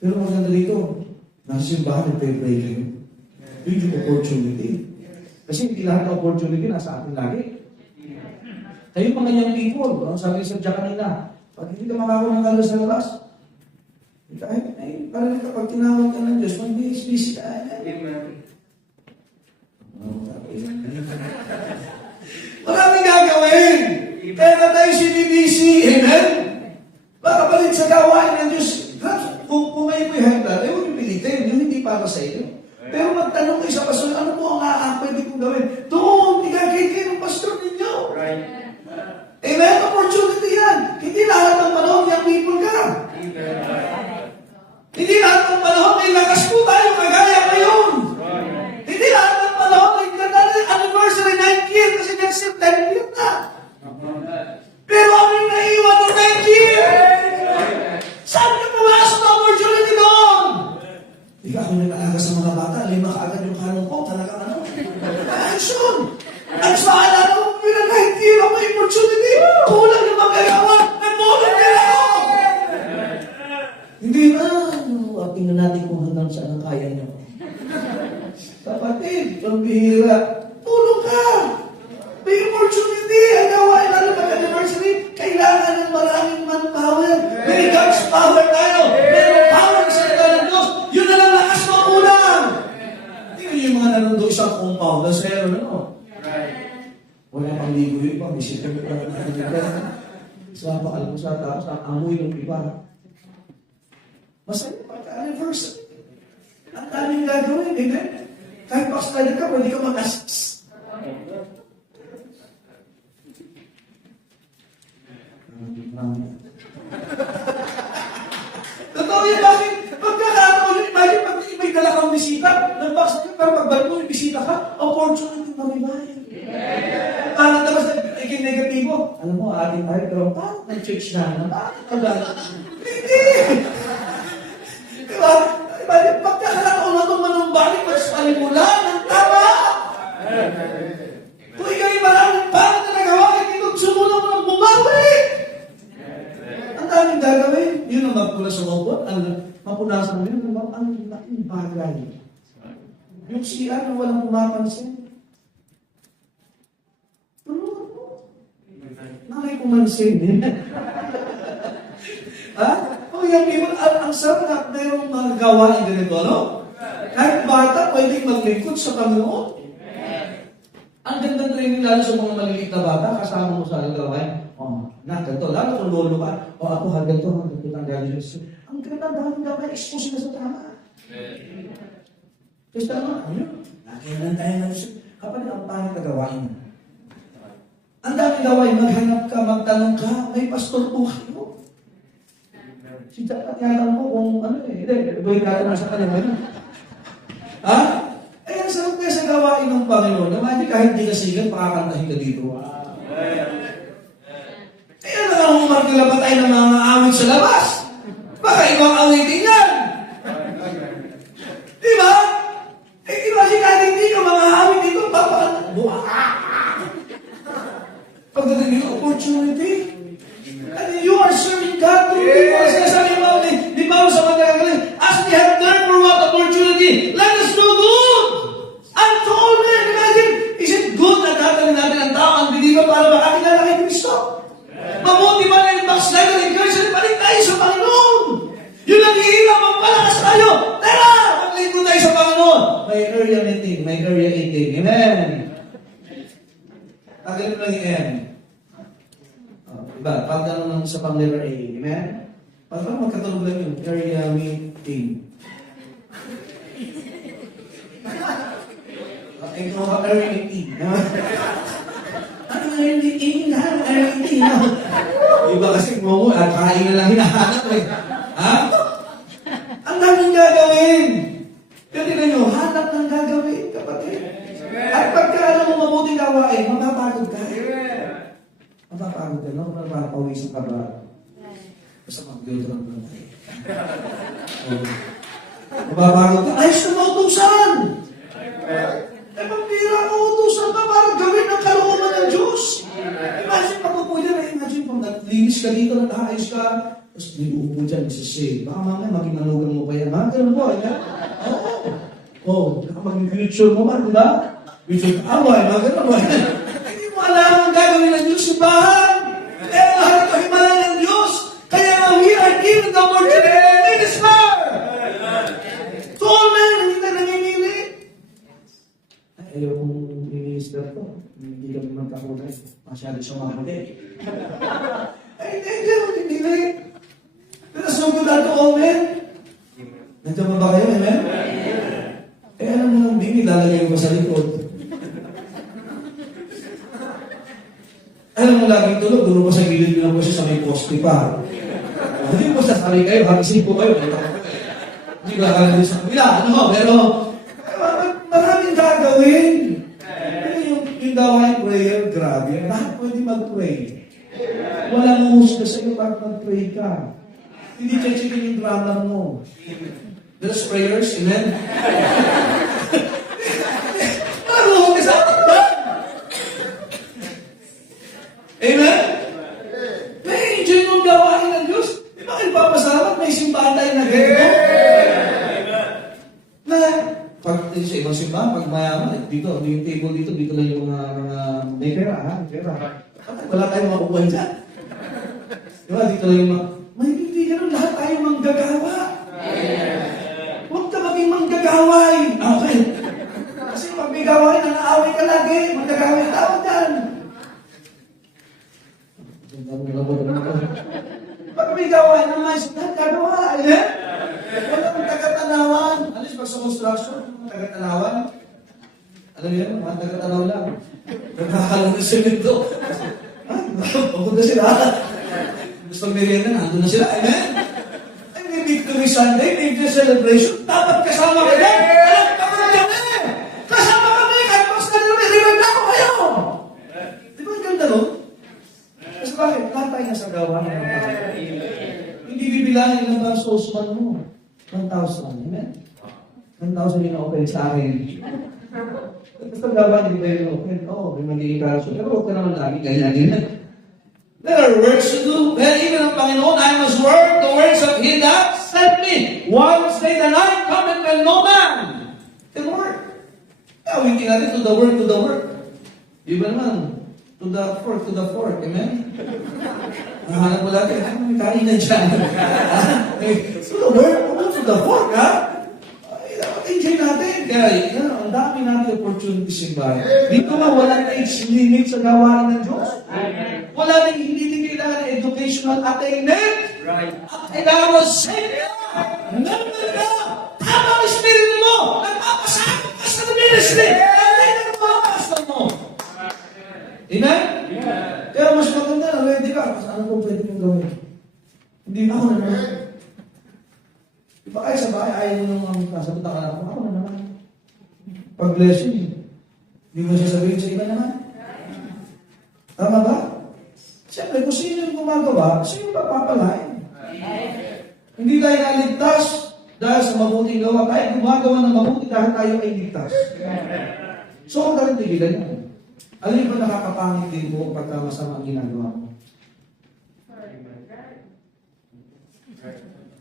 Pero maganda dito, nasa simbahan, nagpe-pray kayo. Yun yung opportunity. Kasi hindi lahat ng opportunity nasa atin lagi. Kayo mga young people, ang sabi sa Diyan kanina, pag hindi ka makakuha ng kalas sa labas, parang kapag tinawag ka ng Diyos, mag-busy ka. Amen. Maraming gagawin. Kaya na tayo sinibisi. Amen? Baka palit sa gawain ng Diyos. Kung kayo mo'y handa, huwag yung pilitin. Yun hindi para sa iyo. Pero magtanong kayo sa pastor, ano po ang pwede kong gawin? Doon, igagay kayo ng pastor ninyo. Right. Amen? Opportunity yan. Hindi lahat ng panahon yung people ka. Hindi lahat ng panahon may lakas po tayo kagaya ngayon. Hindi lahat ng panahon may ganda na anniversary 9th year kasi next year 10th year na. Pero aming naiwan ng 9th year. Saan ka pumasok ng opportunity doon? Hindi ka ako nag-alaga sa mga bata, 5 kaagad yung kanong ko, talagang ano? Action! At sa alala mo, pinag 9th year ako may opportunity. Kulang yung magagawa. Nag-volunteer ako. Hindi na. Tingnan natin kung hanggang saan ang kaya niyo. Kapatid, pambihira, tulong ka. May opportunity. Ang gawain lalo mag-anniversary, kailangan ng maraming manpower. May God's power tayo. May power sa salita ng Diyos. Yun na lang lakas mo ulang. Tingnan niyo yung mga nanonood isang compound na zero na no. Wala pang ligo yun pa. Bisita mo pa na. Sa alam mo sa tapos, ang amoy ng iba. Masaya pagka-anniversary. Ang daming gagawin, amen? Kahit backslide ka, pwede ka mag-assist. Totoo yun, bakit? Pagkakataon yun, imagine pag may dala kang bisita, nag-backslide ka, pero pagbalik mo, may bisita ka, opportunity maribayan. Parang tapos naging negatibo. Alam mo, atin tayo, pero parang nag-church na, bakit ka gano'n? Hindi! Diba? Pagkakataon na itong manumbalik, magpalimulan ng tama! Kung ikaw'y maraming parang na nagawa, hindi sumunod mo ng bumawi! Ang daming gagawin. Yun ang magpula sa mabot. mapunasan mo yun, ang laking bagay. Yung CR na walang pumapansin. Tulungan mo. Nakay kumansin. Ha? O yung people, ang sarap na mayroong mga gawain ganito, ano? Kahit bata, pwedeng maglingkod sa Panginoon. Ang ganda training lalo sa mga maliliit na bata, kasama mo sa gawain. Ganito, lalo kung lolo ka, ako, ganito, ang graduates. Ang ganda, dahil gawain, expose na sa tama. Kasi tama, nakailan tayo na siya. Kapag ang pangit na gawain. Ang daming gawain, maghanap ka, magtanong ka, may pastor po kayo. Si Jack, tinatanong ko kung hindi, gawin natin na sa kanya. Ha? Ang sarap kaya sa gawain ng Panginoon, naman kahit di ka sigan, pakakantahin ka dito. Kaya naman magkila pa tayo ng mga awit sa labas. Baka ibang awitin yan. Di ba? Imagine natin dito, mga awit dito, pagdating dito, opportunity. And you are serving God through people. Sinasabi mo, di ba sa mga kagaling, as we have done for what opportunity, let us do good. And to all men, imagine, is it good na tatanong natin ang tao ang believer para makakilala kay Kristo? Mabuti ba na yung backslider and encouragement pa rin tayo sa Panginoon? Yun ang ihila, magpalakas tayo. Tara, maglingkod tayo sa Panginoon. May area meeting, may area eating. Amen. Tagalin mo lang yung M. Diba? Pagdano lang sa pang-letter A. Amen? Parang magkatulog lang yun. Area meeting. Ito ka area meeting. Ano area meeting? Area meeting. Iba kasi mo, kain na lang hinahanap eh. Ha? Ang daming gagawin. Pero tingnan nyo, hanap ng gagawin, kapatid. At pagka alam mo mabuting gawain, mapapagod ka. Mapapagod ka, no? Mapapawisan ka ba? Basta mag-deodorant lang tayo. Mapapagod ka, ayos na mautusan! Magbira mo utusan ka para gawin ang kalooban ng Diyos. Imagine pag upo dyan, imagine pag naglinis ka dito, nag-aayos ka, tapos may uupo dyan, nagsisave. Baka mamaya maging nalugan mo pa yan. Ha? Ganun po, yan? Oo, baka maging future mo ba, di ba? Future ka, away, mga ganun po. Hindi mo alam ang gagawin ng Diyos, simbahan. Kaya mahal ito, himala ng Diyos. Kaya nga, we are given the opportunity to minister. To all men, hindi na namimili. Ayaw kong minister to. Hindi kami magkakulay. Masyado siya mahali. Hindi. Let us so good to all men. Nandiyan ba kayo, amen? Eh, alam mo lang, Bini, lalagay ko sa likod. Alam mo laging tulog, duro pa sa gilid nyo lang po siya sa may poste pa. Hindi po sasabi kayo, hakisin po kayo. Hindi ko akala din sa kabila. Pero, maraming gagawin. Yung gawain prayer, grabe. Lahat pwede mag-pray. Walang uhusga sa iyo pag mag-pray ka. Hindi check-checkin yung grammar mo. There's prayers, amen? Ano? Isa ba? Amen? May enjoy mong gawain ng Diyos. Di ba kayo papasalamat? May simbahan tayo na ganito. Na, pag sa ibang simbahan, pag mayaman, dito, yung table dito lang yung mga may pera, ha? Pera. Wala tayong makukuhan dyan. Di ba? Dito lang yung mga, may hindi ganun, lahat tayo manggagawa. Huwag ka maging manggagaway. Okay. Kasi pag may gawain, nanaaway ka lagi, manggagaway tao dyan. Pag may gawain, lahat gagawa. Eh? Walang tagatanawan. Alis pag sa construction, tagatanawan. Alam mo yan, mga tagatanaw lang. Nagkakalang na sila ito. Pagod na sila. Gusto merienda, nandun na sila. Amen? Ay, may Victory Sunday, may Victory Celebration. Dapat kasama ka yan. Alam, kapag kami. Kasama kami. Kahit mas na nila, remember ko kayo. Di ba ang ganda, no? Kasi bakit? Lahat tayo nasa gawa. Hindi bibilangin lang ba ang sourceman mo? 1,000. Amen? 1,000 yung open sa akin. Basta gawa, hindi ba yung open? Oo, may magiging kaso. Pero huwag ka naman lagi, ganyan. There are works to do. Then even ang Panginoon, I must work the works of He that sent me. and no man can work. Awitin natin to the work. Iba naman, to the fork. Amen? Nahanap mo natin, may kain na dyan. To the fork, ha? Ay, dapat enjoy natin. Kaya, yan, ang dami natin opportunities in bahay. Dito nga, wala na age limit sa gawain ng Diyos. Wala na hindi kailangan ng educational attainment. Right. At kailangan mo sa'yo. Number ka. Tama ang espiritu mo. Nagpapasakot ka sa ministry. Kaya nagpapasakot mo. Amen? Kaya mas maganda na ready ka. Kasi ano po pwede mong gawin? Hindi na ako naman. Diba kayo sa bahay, ayaw nyo nung nasabutan ka na ako na naman. Pag-blessing, hindi mo sasabihin sa iba naman. Tama ba? Siyempre, kung sino yung gumagawa, sino papapalain? Hindi tayo naligtas dahil sa mabuting gawa. Tayo gumagawa ng mabuti dahil tayo ay ligtas. So, kung tayo tigilan yan. Alam niyo ba nakakapangit din mo pagka masama ang ginagawa mo?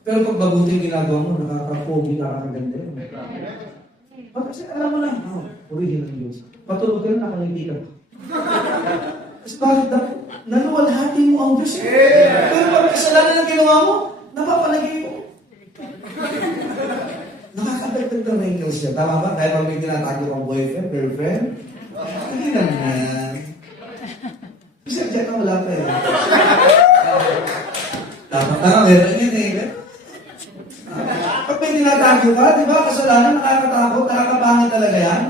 Pero pag mabuting ginagawa mo, nakakapogi, nakakaganda yun. Kasi alam mo na, original ng Diyos. Patulog ka na, nakangiti ka. Kasi bakit naluwalhati mo ang Diyos? Pero pag kasalanan ang ginawa mo, napapalagay mo. Nakakadagdag ng wrinkles siya. Tama ba? Dahil pag may tinatago kang boyfriend, girlfriend, hindi naman. Kasi dyan na wala pa eh. Dapat na, meron yun eh. Pag may tinatago ka, di ba, kasalanan, nakakatakot, nakakapangit talaga yan.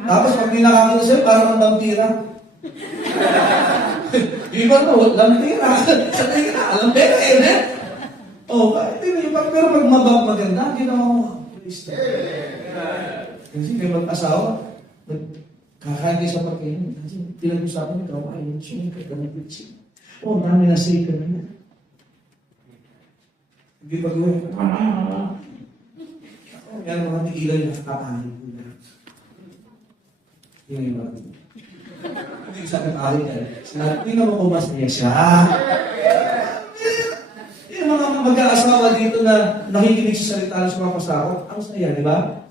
Tapos pag may nakakita sa'yo, parang ang vampira. Iba no, lampira. Sa tingin na, lampira eh. Oh, pero pag maganda, ginawa mo, please. Kasi may mag-asawa, kakain kayo sa pagkain. Kasi pinag-usapan ikaw, ay, siya, kagamitin. Oh, dami na say ka na yan. Hindi pa gawin. Yan mga tigilan yung nakakapanin ko na. Yun yung mga hindi sa akin yan. Sinabi naman kung mas niya siya. Yung mga mag-aasawa dito na nakikinig sa salita ng mga pasakot, ang saya, di ba?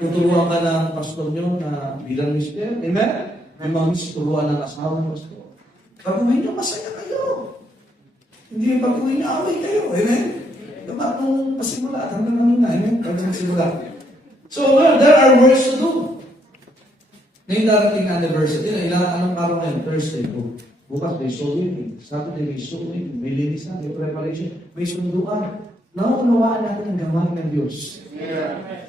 Tuturuan ka ng pastor nyo na bilang mister. Amen? May mga mister, turuan ng asawa ng pastor. Pag-uwi nyo, masaya kayo. Hindi yung pag-uwi nyo, away kayo. Amen? Diba nung pasimula, hanggang namin na. Amen? Hanggang pasimula. So, well, there are works to do. Ngayon darating na anniversary, anong araw na yun? Thursday po. Bukas may soul winning. Saturday may soul winning. May linisan, may preparation, may sunduan. Nauunawaan natin ang gawain ng Diyos.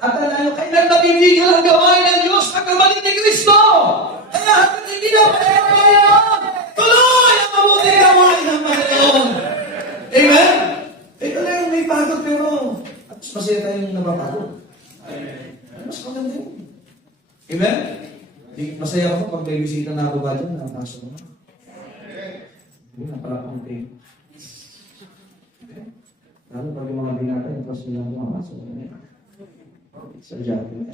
At alam, kailan nabibigyan ang gawain ng Diyos? Pagkabalik ni Kristo! Kaya hanggang hindi na kaya tuloy ang mabuting gawain ng Panginoon. Amen? Ito na yung may pagod pero at masaya tayong napapagod. Mas maganda yun. Amen? Masaya ako pag may bisita na ako ba dyan, nakapasok na. Yun, naparapang tayo. Lalo pag yung mga binata, yung pas nila pumamasok. Sa jacket.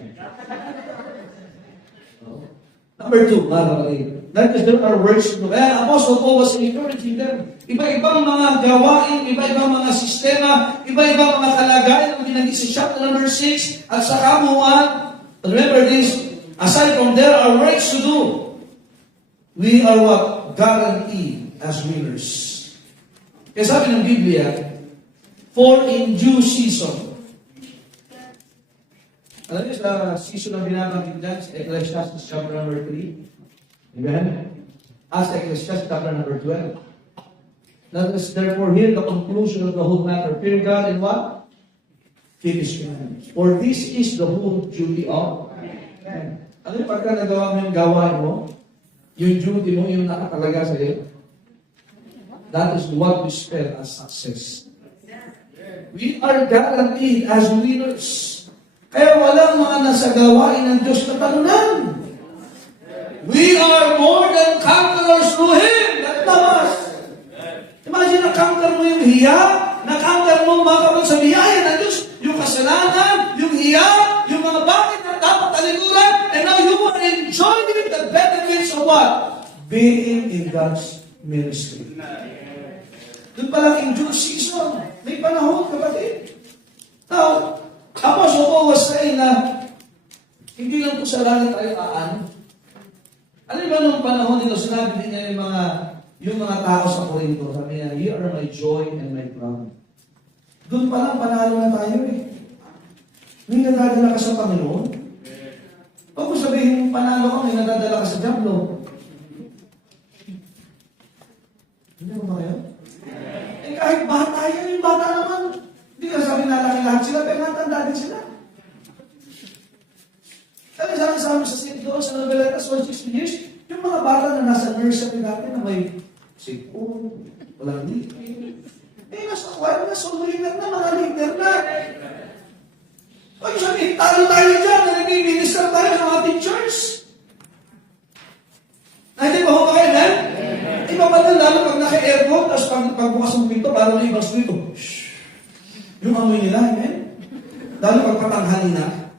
Number 2, mga kapatid. That is, there are words to do. Kaya Apostle Paul was encouraging them. Iba-ibang mga gawain, iba-ibang mga sistema, iba-ibang mga kalagayan. Kung dinagin sa chapter number 6, at sa kamuhan, remember this, aside from there are works to do, we are what? Guaranteed as winners. Kaya sabi ng Biblia, for in due season. Alam niyo sa season ng binabanggit dyan, sa Ecclesiastes chapter number 3. Amen? As Ecclesiastes chapter number 12. Let us therefore hear the conclusion of the whole matter. Fear God and what? Keep His commandments. For this is the whole duty of. Amen. Ano yung pagka nagawa mo yung gawain mo, yung duty mo, yung nakatalaga sa iyo, that is what we spell as success. We are guaranteed as winners. Kaya walang mga nasa gawain ng Diyos na talunan. We are more than conquerors through Him that love us. Imagine, na-conquer mo yung hiya, na-conquer mo makapag sa biyaya ng Diyos, yung kasalanan, yung hiya, yung mga bakit na dapat talikuran, and now you are enjoying the benefits of what? Being in God's ministry. Doon pa lang in due season. May panahon, kapatid. Now, Apostle Paul was saying na hindi lang po sa langit tayo aano. Alam ba nung panahon nito, sinabi din niya yung mga tao sa Corinto, sabi niya, you are my joy and my crown. Doon pa lang, panalo na tayo eh. May nadadala ka sa Panginoon. Huwag mo sabihin, panalo ka, may nadadala ka sa Diablo. Hindi mo ba kayo? Eh kahit bata yan, yung bata naman. Hindi ka sabi na lahat sila, pero natanda din sila. Sabi sa amin sa city doon, sa Noveletas, 160 years, yung mga bata na nasa nursery dati na may sipon, walang ngipin. Eh, nasa choir na, solo leader na, mga leader na. Pag sabihin, talo tayo dyan, na nag-minister tayo sa mga teachers. Nahin ba ho kayo na? Iba pa na lalo pag naka-aircon, tapos pagbukas ng pinto, parang na ibang spirito. Shhh! Yung amoy nila, amen? Lalo pag patanghali na.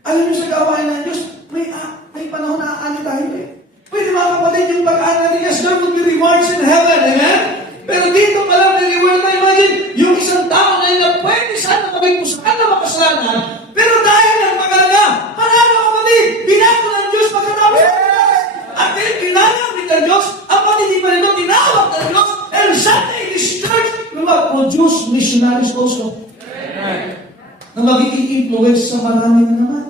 Alam niyo sa gawain ng Diyos, may panahon na aani tayo eh. Pwede mga kapatid yung pag-aani natin, yes, there will be rewards in heaven, amen? Pero dito pa lang, may reward na imagine, yung isang tao na pwede sana kamay-pusakan na makasalanan, pero dahil nagpakalaga, panalo kapatid, binago ng Diyos pagkatapos ng Diyos. At dahil binayang din ng Diyos, ang patindi pa rin tinawag ng Diyos, and Sunday, this church, produce missionaries also. Na magiging influence sa marami na naman.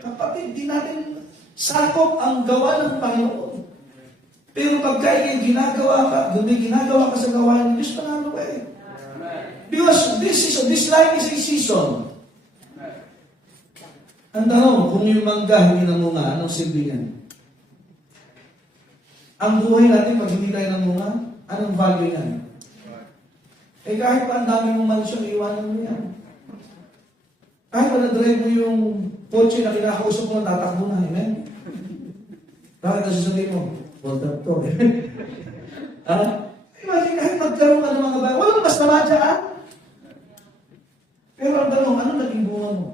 Kapatid, di natin sakop ang gawa ng Panginoon. Pero pagka yung ginagawa ka sa gawain ng Diyos, panalo ka eh. Because this life is a season. Ang tanong, kung yung mangga hindi namunga, anong silbi niyan? Ang buhay natin, pag hindi tayo namunga, anong value niyan? Eh kahit pa ang dami mong mansyon, iwanan mo yan. Kahit pa na-drive mo yung kotse na kinakausap mo, tatakbo na, amen? Bakit nasasabihin mo? Hold up to. Imagine, kahit magkaroon ka ng mga bayan, walang mas namadya, ha? Pero ang tanong, ano naging bunga mo?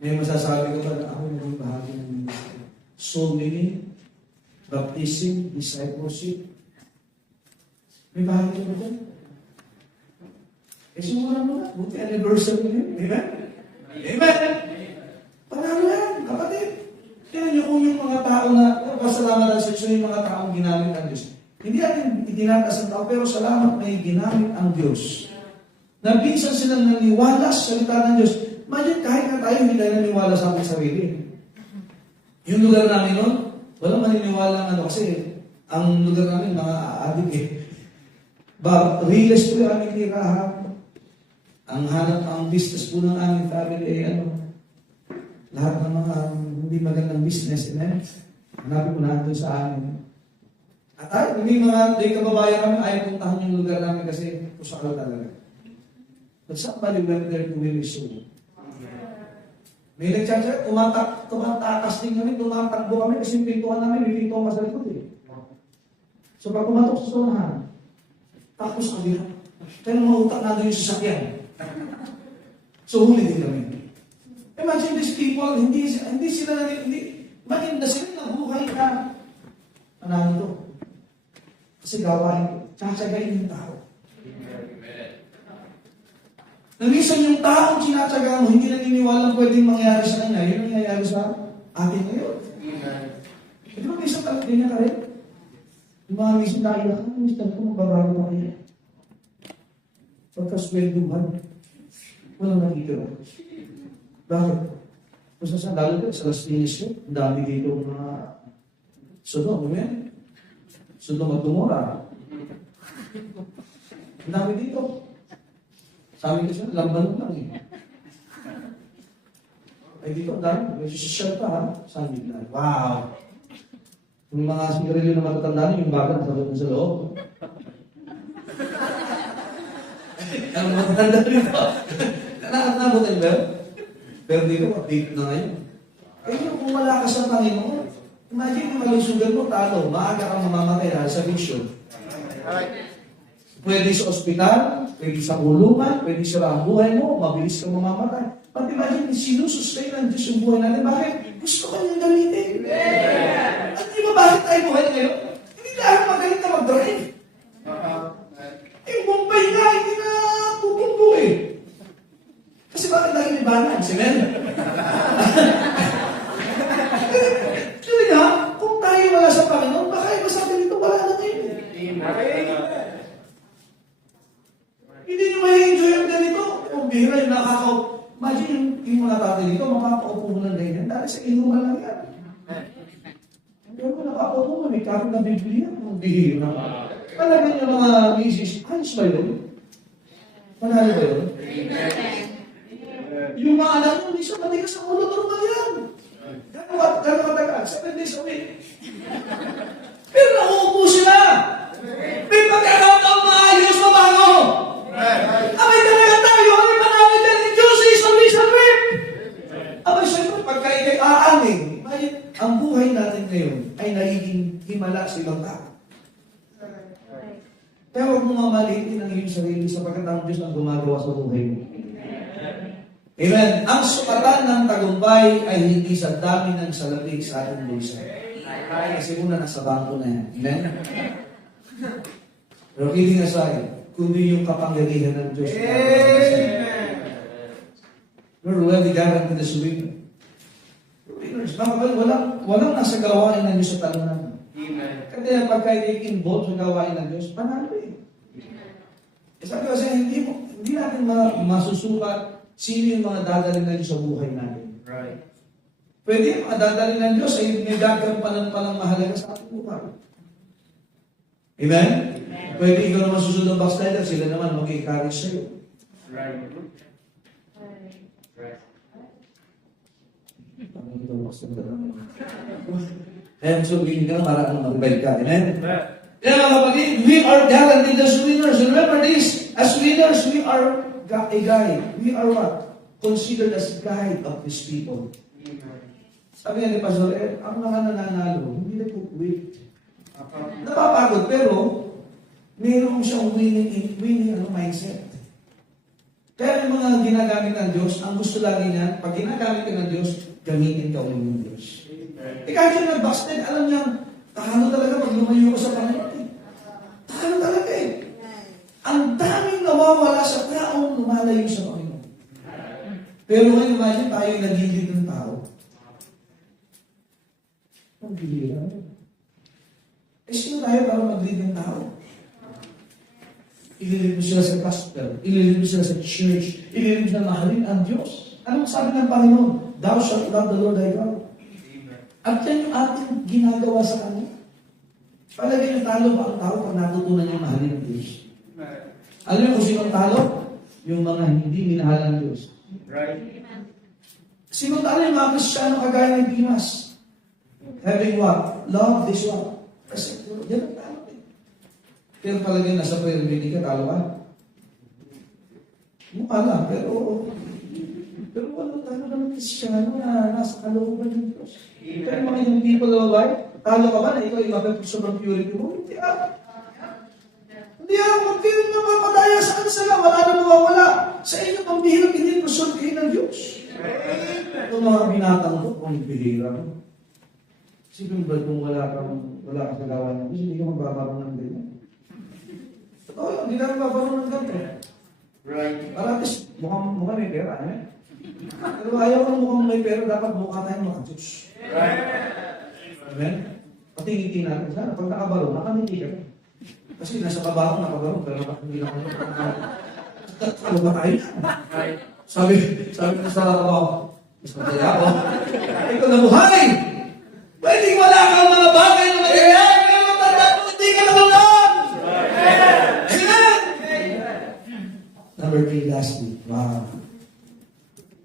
May masasabi ko ba na ako naging bahagi ng ministry? Soul winning, baptism, discipleship. May bahagi ko ba dyan? Eh, sumulan mo na. Buti anniversary niyo. Amen? Amen! Panalo yan, kapatid. Tingnan niyo kung yung mga tao na, pasalamat ang seksyon yung mga taong ginamit ng Diyos. Hindi natin itinatas ang tao, pero salamat may ginamit ang Diyos. Na minsan silang naniwala sa salita ng Diyos. Imagine, kahit na tayo, hindi tayo naniwala sa ating sarili. Yung lugar namin noon, walang maniniwala kasi ang lugar namin, mga adik eh. Riles po yung aming tirahan. Ang hanap, ang business po ng aming family ay lahat ng mga hindi magandang business, amen? Hanapin po natin sa amin. At may kababayan kami, ayaw puntahan yung lugar namin kasi kusakal talaga. But somebody went there to really soul. May nagtsatsa, tumatakas din kami, tumatakbo kami kasi yung pintuan namin, may pintuan sa likod eh. So pag pumatok sa sunahan, tapos kami, kaya mautak natin yung sasakyan. So huli din kami. Imagine these people, hindi sila, imagine na sila nabuhay na, ano to? Kasi gawain, tsatsagayin yung tao. Minsan yung taong sinatsaga mo, hindi naniniwalang pwedeng mangyari sa kanya, yun ang nangyayari sa atin ngayon. Di ba minsan talaga ganyan ka rin? Yung mga minsan naiyak ka, minsan ko magbabago pa kaya. Pagkaswelduhan, walang nakikira. Bakit? Kung saan lalo ka, sa Las Piñas yun, ang dami dito mga Sodom, amen? Sodom at Gomorrah. Ang dami dito. Sabi ko siya, lamban lang eh. Ay dito, ang dami. May social pa ha. Sabi na, wow. Yung mga sigarilyo na matatanda yung bagat sa loob. Ang matatanda rito. Nakatabutan ba? Pero dito, update na ngayon. Eh kung wala ka sa Panginoon, imagine kung malusugan mo, talo, maaga kang mamamatay dahil sa vision. Pwede sa ospital, pwede sa kulungan, pwede sa ang buhay mo, mabilis kang mamamatay. But imagine, sinusustain ng Diyos yung buhay natin. Bakit? Gusto ka niyang gamitin. At di ba bakit tayo buhay ngayon? Hindi dahil magaling na mag-drive. Yung Mumbai nga, hindi na Hindi nyo may enjoy ang ganito. Kung bihira yung nakakaw. Imagine yung mga tatay dito, makakaupo mo ng ganyan. Dahil sa inuman lang yan. Pero kung nakakaupo mo, may kapit na Biblia. Ang bihira. Talagang yung mga misis, ayos ba yun? Manalo ba yun? Yung mga anak mo, hindi siya manigas sa ulo, normal yan. Gano'n katagal? 7 days a week. Pero nauupo sila. May pagkakataon na ayos na bago. Abay talaga tayo, abay panawin dyan ni Diyos, isang rip. Abay siyempre, pagka ikay aaning, ang buhay natin ngayon ay nagiging himala sa ibang tao. Pero huwag mo mamalitin ang iyong sarili sapagkat ang Diyos ang gumagawa sa buhay mo. Amen. Ang sukatan ng tagumpay ay hindi sa dami ng salapi sa ating bulsa. Kasi una nasa bangko na yan. Amen? Pero kidding aside, kundi yung kapangyarihan ng Diyos. Lord, well, we guarantee the swing. Walang nasa gawain ng Diyos sa talunan. Kasi pagka i-involve sa gawain ng Diyos, panalo eh. Sabi ko kasi, hindi natin masusukat sino yung mga dadalhin ng Diyos sa buhay natin. Right. Pwede yung mga dadalhin ng Diyos ay may gagawin palang mahalaga sa ating buhay. Amen? Pwede ikaw naman susunod ng backslider, sila naman mag-i-encourage sa'yo. Right. Parang ito backslider. Kaya sabihin ka para mag-bel ka. Amen? Kaya mga kapatid, we are guaranteed as winners. Remember this, as winners, we are a guide. We are what? Considered as guide of these people. Sabi nga ni Pastor Ed, ang mga nananalo, hindi nag-quit. Napapagod, pero mayroon siyang winning mindset. Kaya yung mga ginagamit ng Diyos, ang gusto lagi niya, pag ginagamit ka ng Diyos, gamitin ka ulit ng Diyos. Kahit yung nag-backslide, alam niya, talo talaga pag lumayo ko sa Panginoon. Talo talaga eh. Ang daming nawawala sa taong lumalayo sa Panginoon. Pero ngayon, imagine tayo yung nagigilid ng tao. Ang bihira. Eh, sino tayo para mag-lead ng tao? Ililid mo sila sa gospel, ililid mo sila sa church, ililid mo sila mahalin ang Diyos. Anong sabi ng Panginoon? Thou shalt love the Lord thy God. At yan yung ating ginagawa sa Kanya. Palagay yung talo ba ang tao pag natutunan niya mahalin ang Diyos? Alam niyo kung sino ang talo? Yung mga hindi minahal ang Diyos. Right. Sino talo yung mga Kristyano kagaya ng Dimas? Having what? Love this one. Kasi yan ang talo eh. Pero palagay nasa prayer meeting ka, talo ka. Mukha lang, pero walang talo ng Kristyano na nasa kalooban ng Diyos. Pero mga yung people of life, talo ka ba na ikaw yung sobrang purity mo? Hindi ah. Hindi ah, hindi mapapadaya sa kanila, wala na mawawala. Sa inyo, pambihirang pinipusod kayo ng Diyos. Itong mga binatang ko, kung bihira mo. Sipin ba kung wala kang sa gawa ng Diyos, hindi ka magbabarong ng ganyan. Totoo yun, hindi ka magbabarong ng ganyan. Right. Para at least, mukhang may pera, eh? Pero ayaw ka mukhang may pera, dapat mukha tayong mga Diyos. Right. Amen? Patingin natin. Sana pag nakabarong, nakamiti ka. Kasi nasa kabaho, nakabarong, pero hindi na ako ano ba tayo? Right. Sabi ko sa kabaho, mas mataya ako. Ikaw na buhay! Pwedeng wala kang mga bagay na material, pero matanda mo, hindi ka naman! Amen? Number 3, lastly. Wow.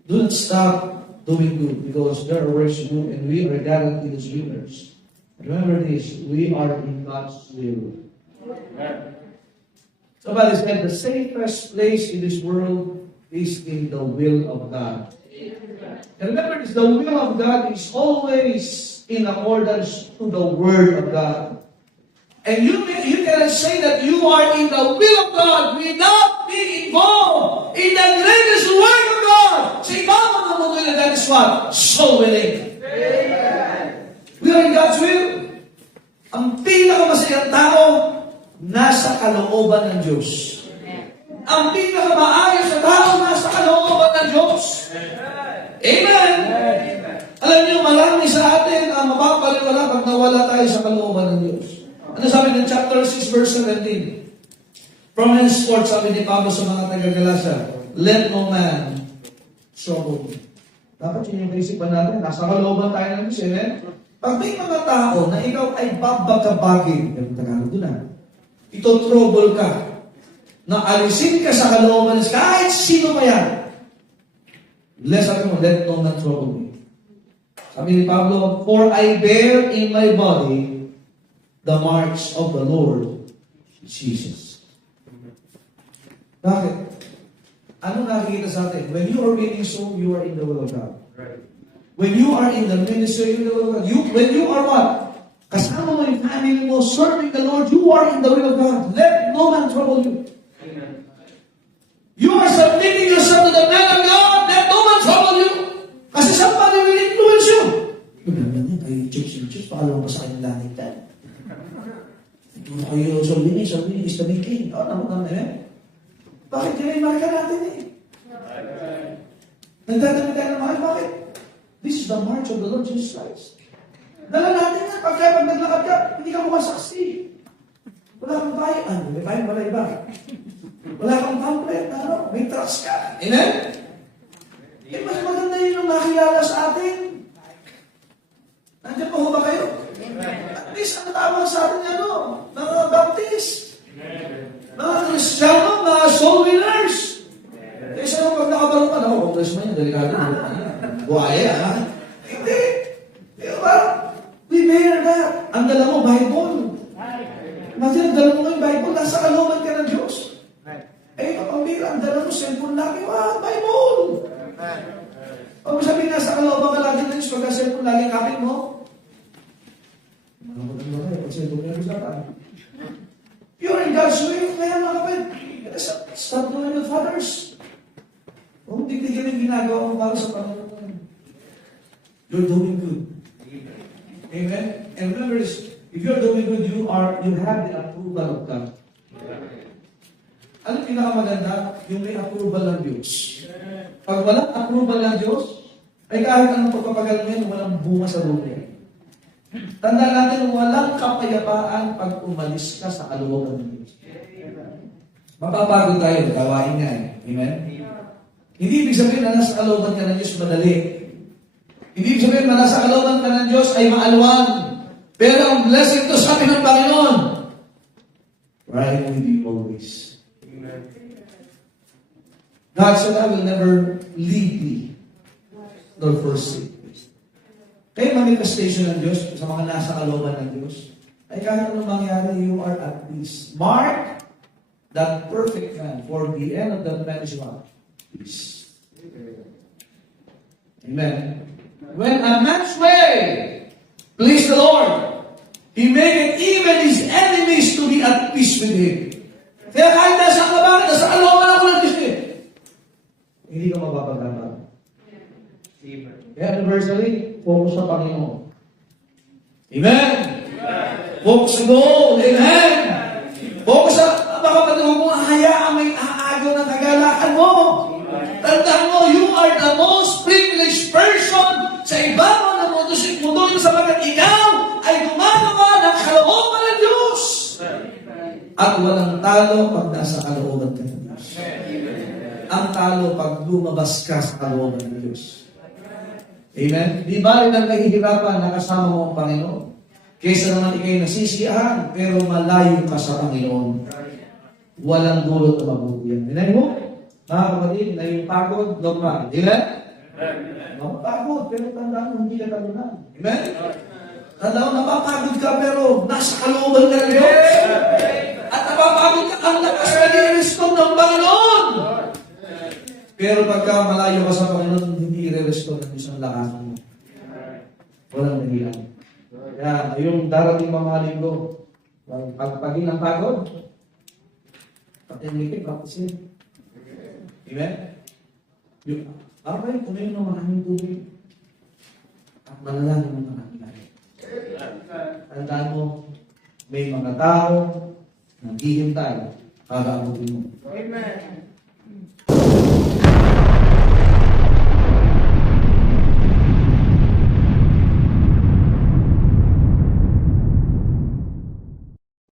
Do not stop doing good because there are works to do and we are guaranteed as winners. Remember this, we are in God's will. Somebody said the safest place in this world is in the will of God. And remember this, the will of God is always in accordance to the Word of God. And you cannot say that you are in the will of God without being involved in the greatest work of God. Say, Mama, that is what? So willing. We are in God's will. Ang pinakamasayang tao, nasa kalooban ng Diyos. Ang pinakamaayos na tao, nasa kalooban ng Diyos. Amen. Alam niyo, marami sa atin ang mapapaliwala pag nawala tayo sa kalooban ng Diyos. Ano sabi ng chapter 6 verse 17? From henceforth, sabi ni Pablo sa mga taga-Galacia, let no man trouble me. Dapat yun yung kaisipan natin. Nasa kalooban tayo ng Diyos, amen? Pag may mga tao na ikaw ay babagabagin, yung Tagalog doon na, ito trouble ka, na alisin ka sa kalooban, kahit sino pa yan, sabi mo, let no man trouble me. Sabi ni Pablo, for I bear in my body the marks of the Lord Jesus. Bakit? Ano nakikita sa atin? When you are winning soul, you are in the will of God. When you are in the ministry, in the will of God. When you are what? Kasama mo yung family mo, serving the Lord, you are in the will of God. Let no man trouble you. You are submitting yourself to the man of God. Let no man trouble you. Kasi somebody will influence you. Kayo church, paano ba sa kanyang langit yan? Ito na kayo sabihin is the big king. Naman eh. Bakit kaya marka natin eh? Nagdadami tayo ng mahal, bakit? This is the march of the Lord Jesus Christ. Dala natin yan. Pag naglakad ka, hindi ka mukhang saksi. Wala kang bayan. May bayan wala iba. Wala kang pamphlet. May trust ka. Amen? Eh, mas maganda yun yung nakilala sa atin. Nandiyan pa ho ba kayo? At least ang tawag sa atin mga Baptist. Mga Kristiyano, mga soul winners. Kaysa nung pag nakabalong ka, congressman yung delikado. Buhaya, ha? Hindi. Diba? We bear that. Ang dala mo, Bible. Imagine, ang dala mo yung Bible, nasa kalooban ka ng Diyos. Eh, kapambira, ang dala mo, cellphone lagi, Bible. Pag sabihin, nasa kalooban ka lagi ng Diyos, pagka cellphone lagi kapit mo, pag cellphone ka rin you're in God's will, kaya mga kapit, stop doing with others. Kung titigil yung ginagawa mo para sa Panginoon, you're doing good. Amen? And remember this, if you're doing good, you have the approval of God. Ano pinakamaganda? Yung may approval ng Diyos. Pag walang approval ng Diyos, ay kahit anong pagpapagal mo yan, walang bunga sa lupa. Tandaan natin, walang kapayapaan pag umalis ka sa kalooban ng Diyos. Mapapagod tayo, gawain nga eh. Amen? Hindi ibig sabihin na nasa kalooban ka ng Diyos madali. Hindi ibig sabihin na nasa kalooban ka ng Diyos ay maalwan. Pero ang blessing to sa atin ng Panginoon, right with you always. God said, I will never leave thee nor forsake thee. Kaya manifestation ng Diyos sa mga nasa kalooban ng Diyos, ay kahit anong mangyari, you are at peace. Mark that perfect man, for the end of that man is what? Peace. Amen. When a man's way please the Lord, He maketh even His enemies to be at peace with Him. Kaya kahit nasa kabahan, nasa kalooban ako ng Diyos hindi ka mapapaglaban. Kaya universally, focus sa Panginoon. Amen? Focus sa goal. Amen? Focus sa, baka patuloy mo, hayaan may aagaw ng kagalakan mo. Tandaan mo, you are the most privileged person sa ibabaw ng mundo sapagkat ikaw ay gumagawa ng kalooban ng Diyos. At walang talo pag nasa kalooban ka ng Diyos. Ang talo pag lumabas ka sa kalooban ng Diyos. Amen? Di ba rin ang nahihirapan na kasama mo ang Panginoon? Kaysa naman ikay nasisiyahan, pero malayo ka sa Panginoon. Walang dulot na mabuti yan. Hinay mo? Mga kapatid, na yung pagod, normal. Amen? Napapagod, pero tandaan mo, hindi ka talunan. Amen? Tandaan mo, napapagod ka, pero nasa kalooban ka ng Diyos. At napapagod ka, ang lakas na ni-restore ng Panginoon. Pero pagka malayo ka sa Panginoon, hindi i-restore ng isang lakas mo. Walang dahilan. Kaya, yung darating mga linggo, pagpagin ng pagod, patinlikit, practice. Amen? Okay, kumain ng maraming tubig. At manalangin ng maraming langit. Tandaan mo, may mga tao naghihintay para abutin mo. Amen.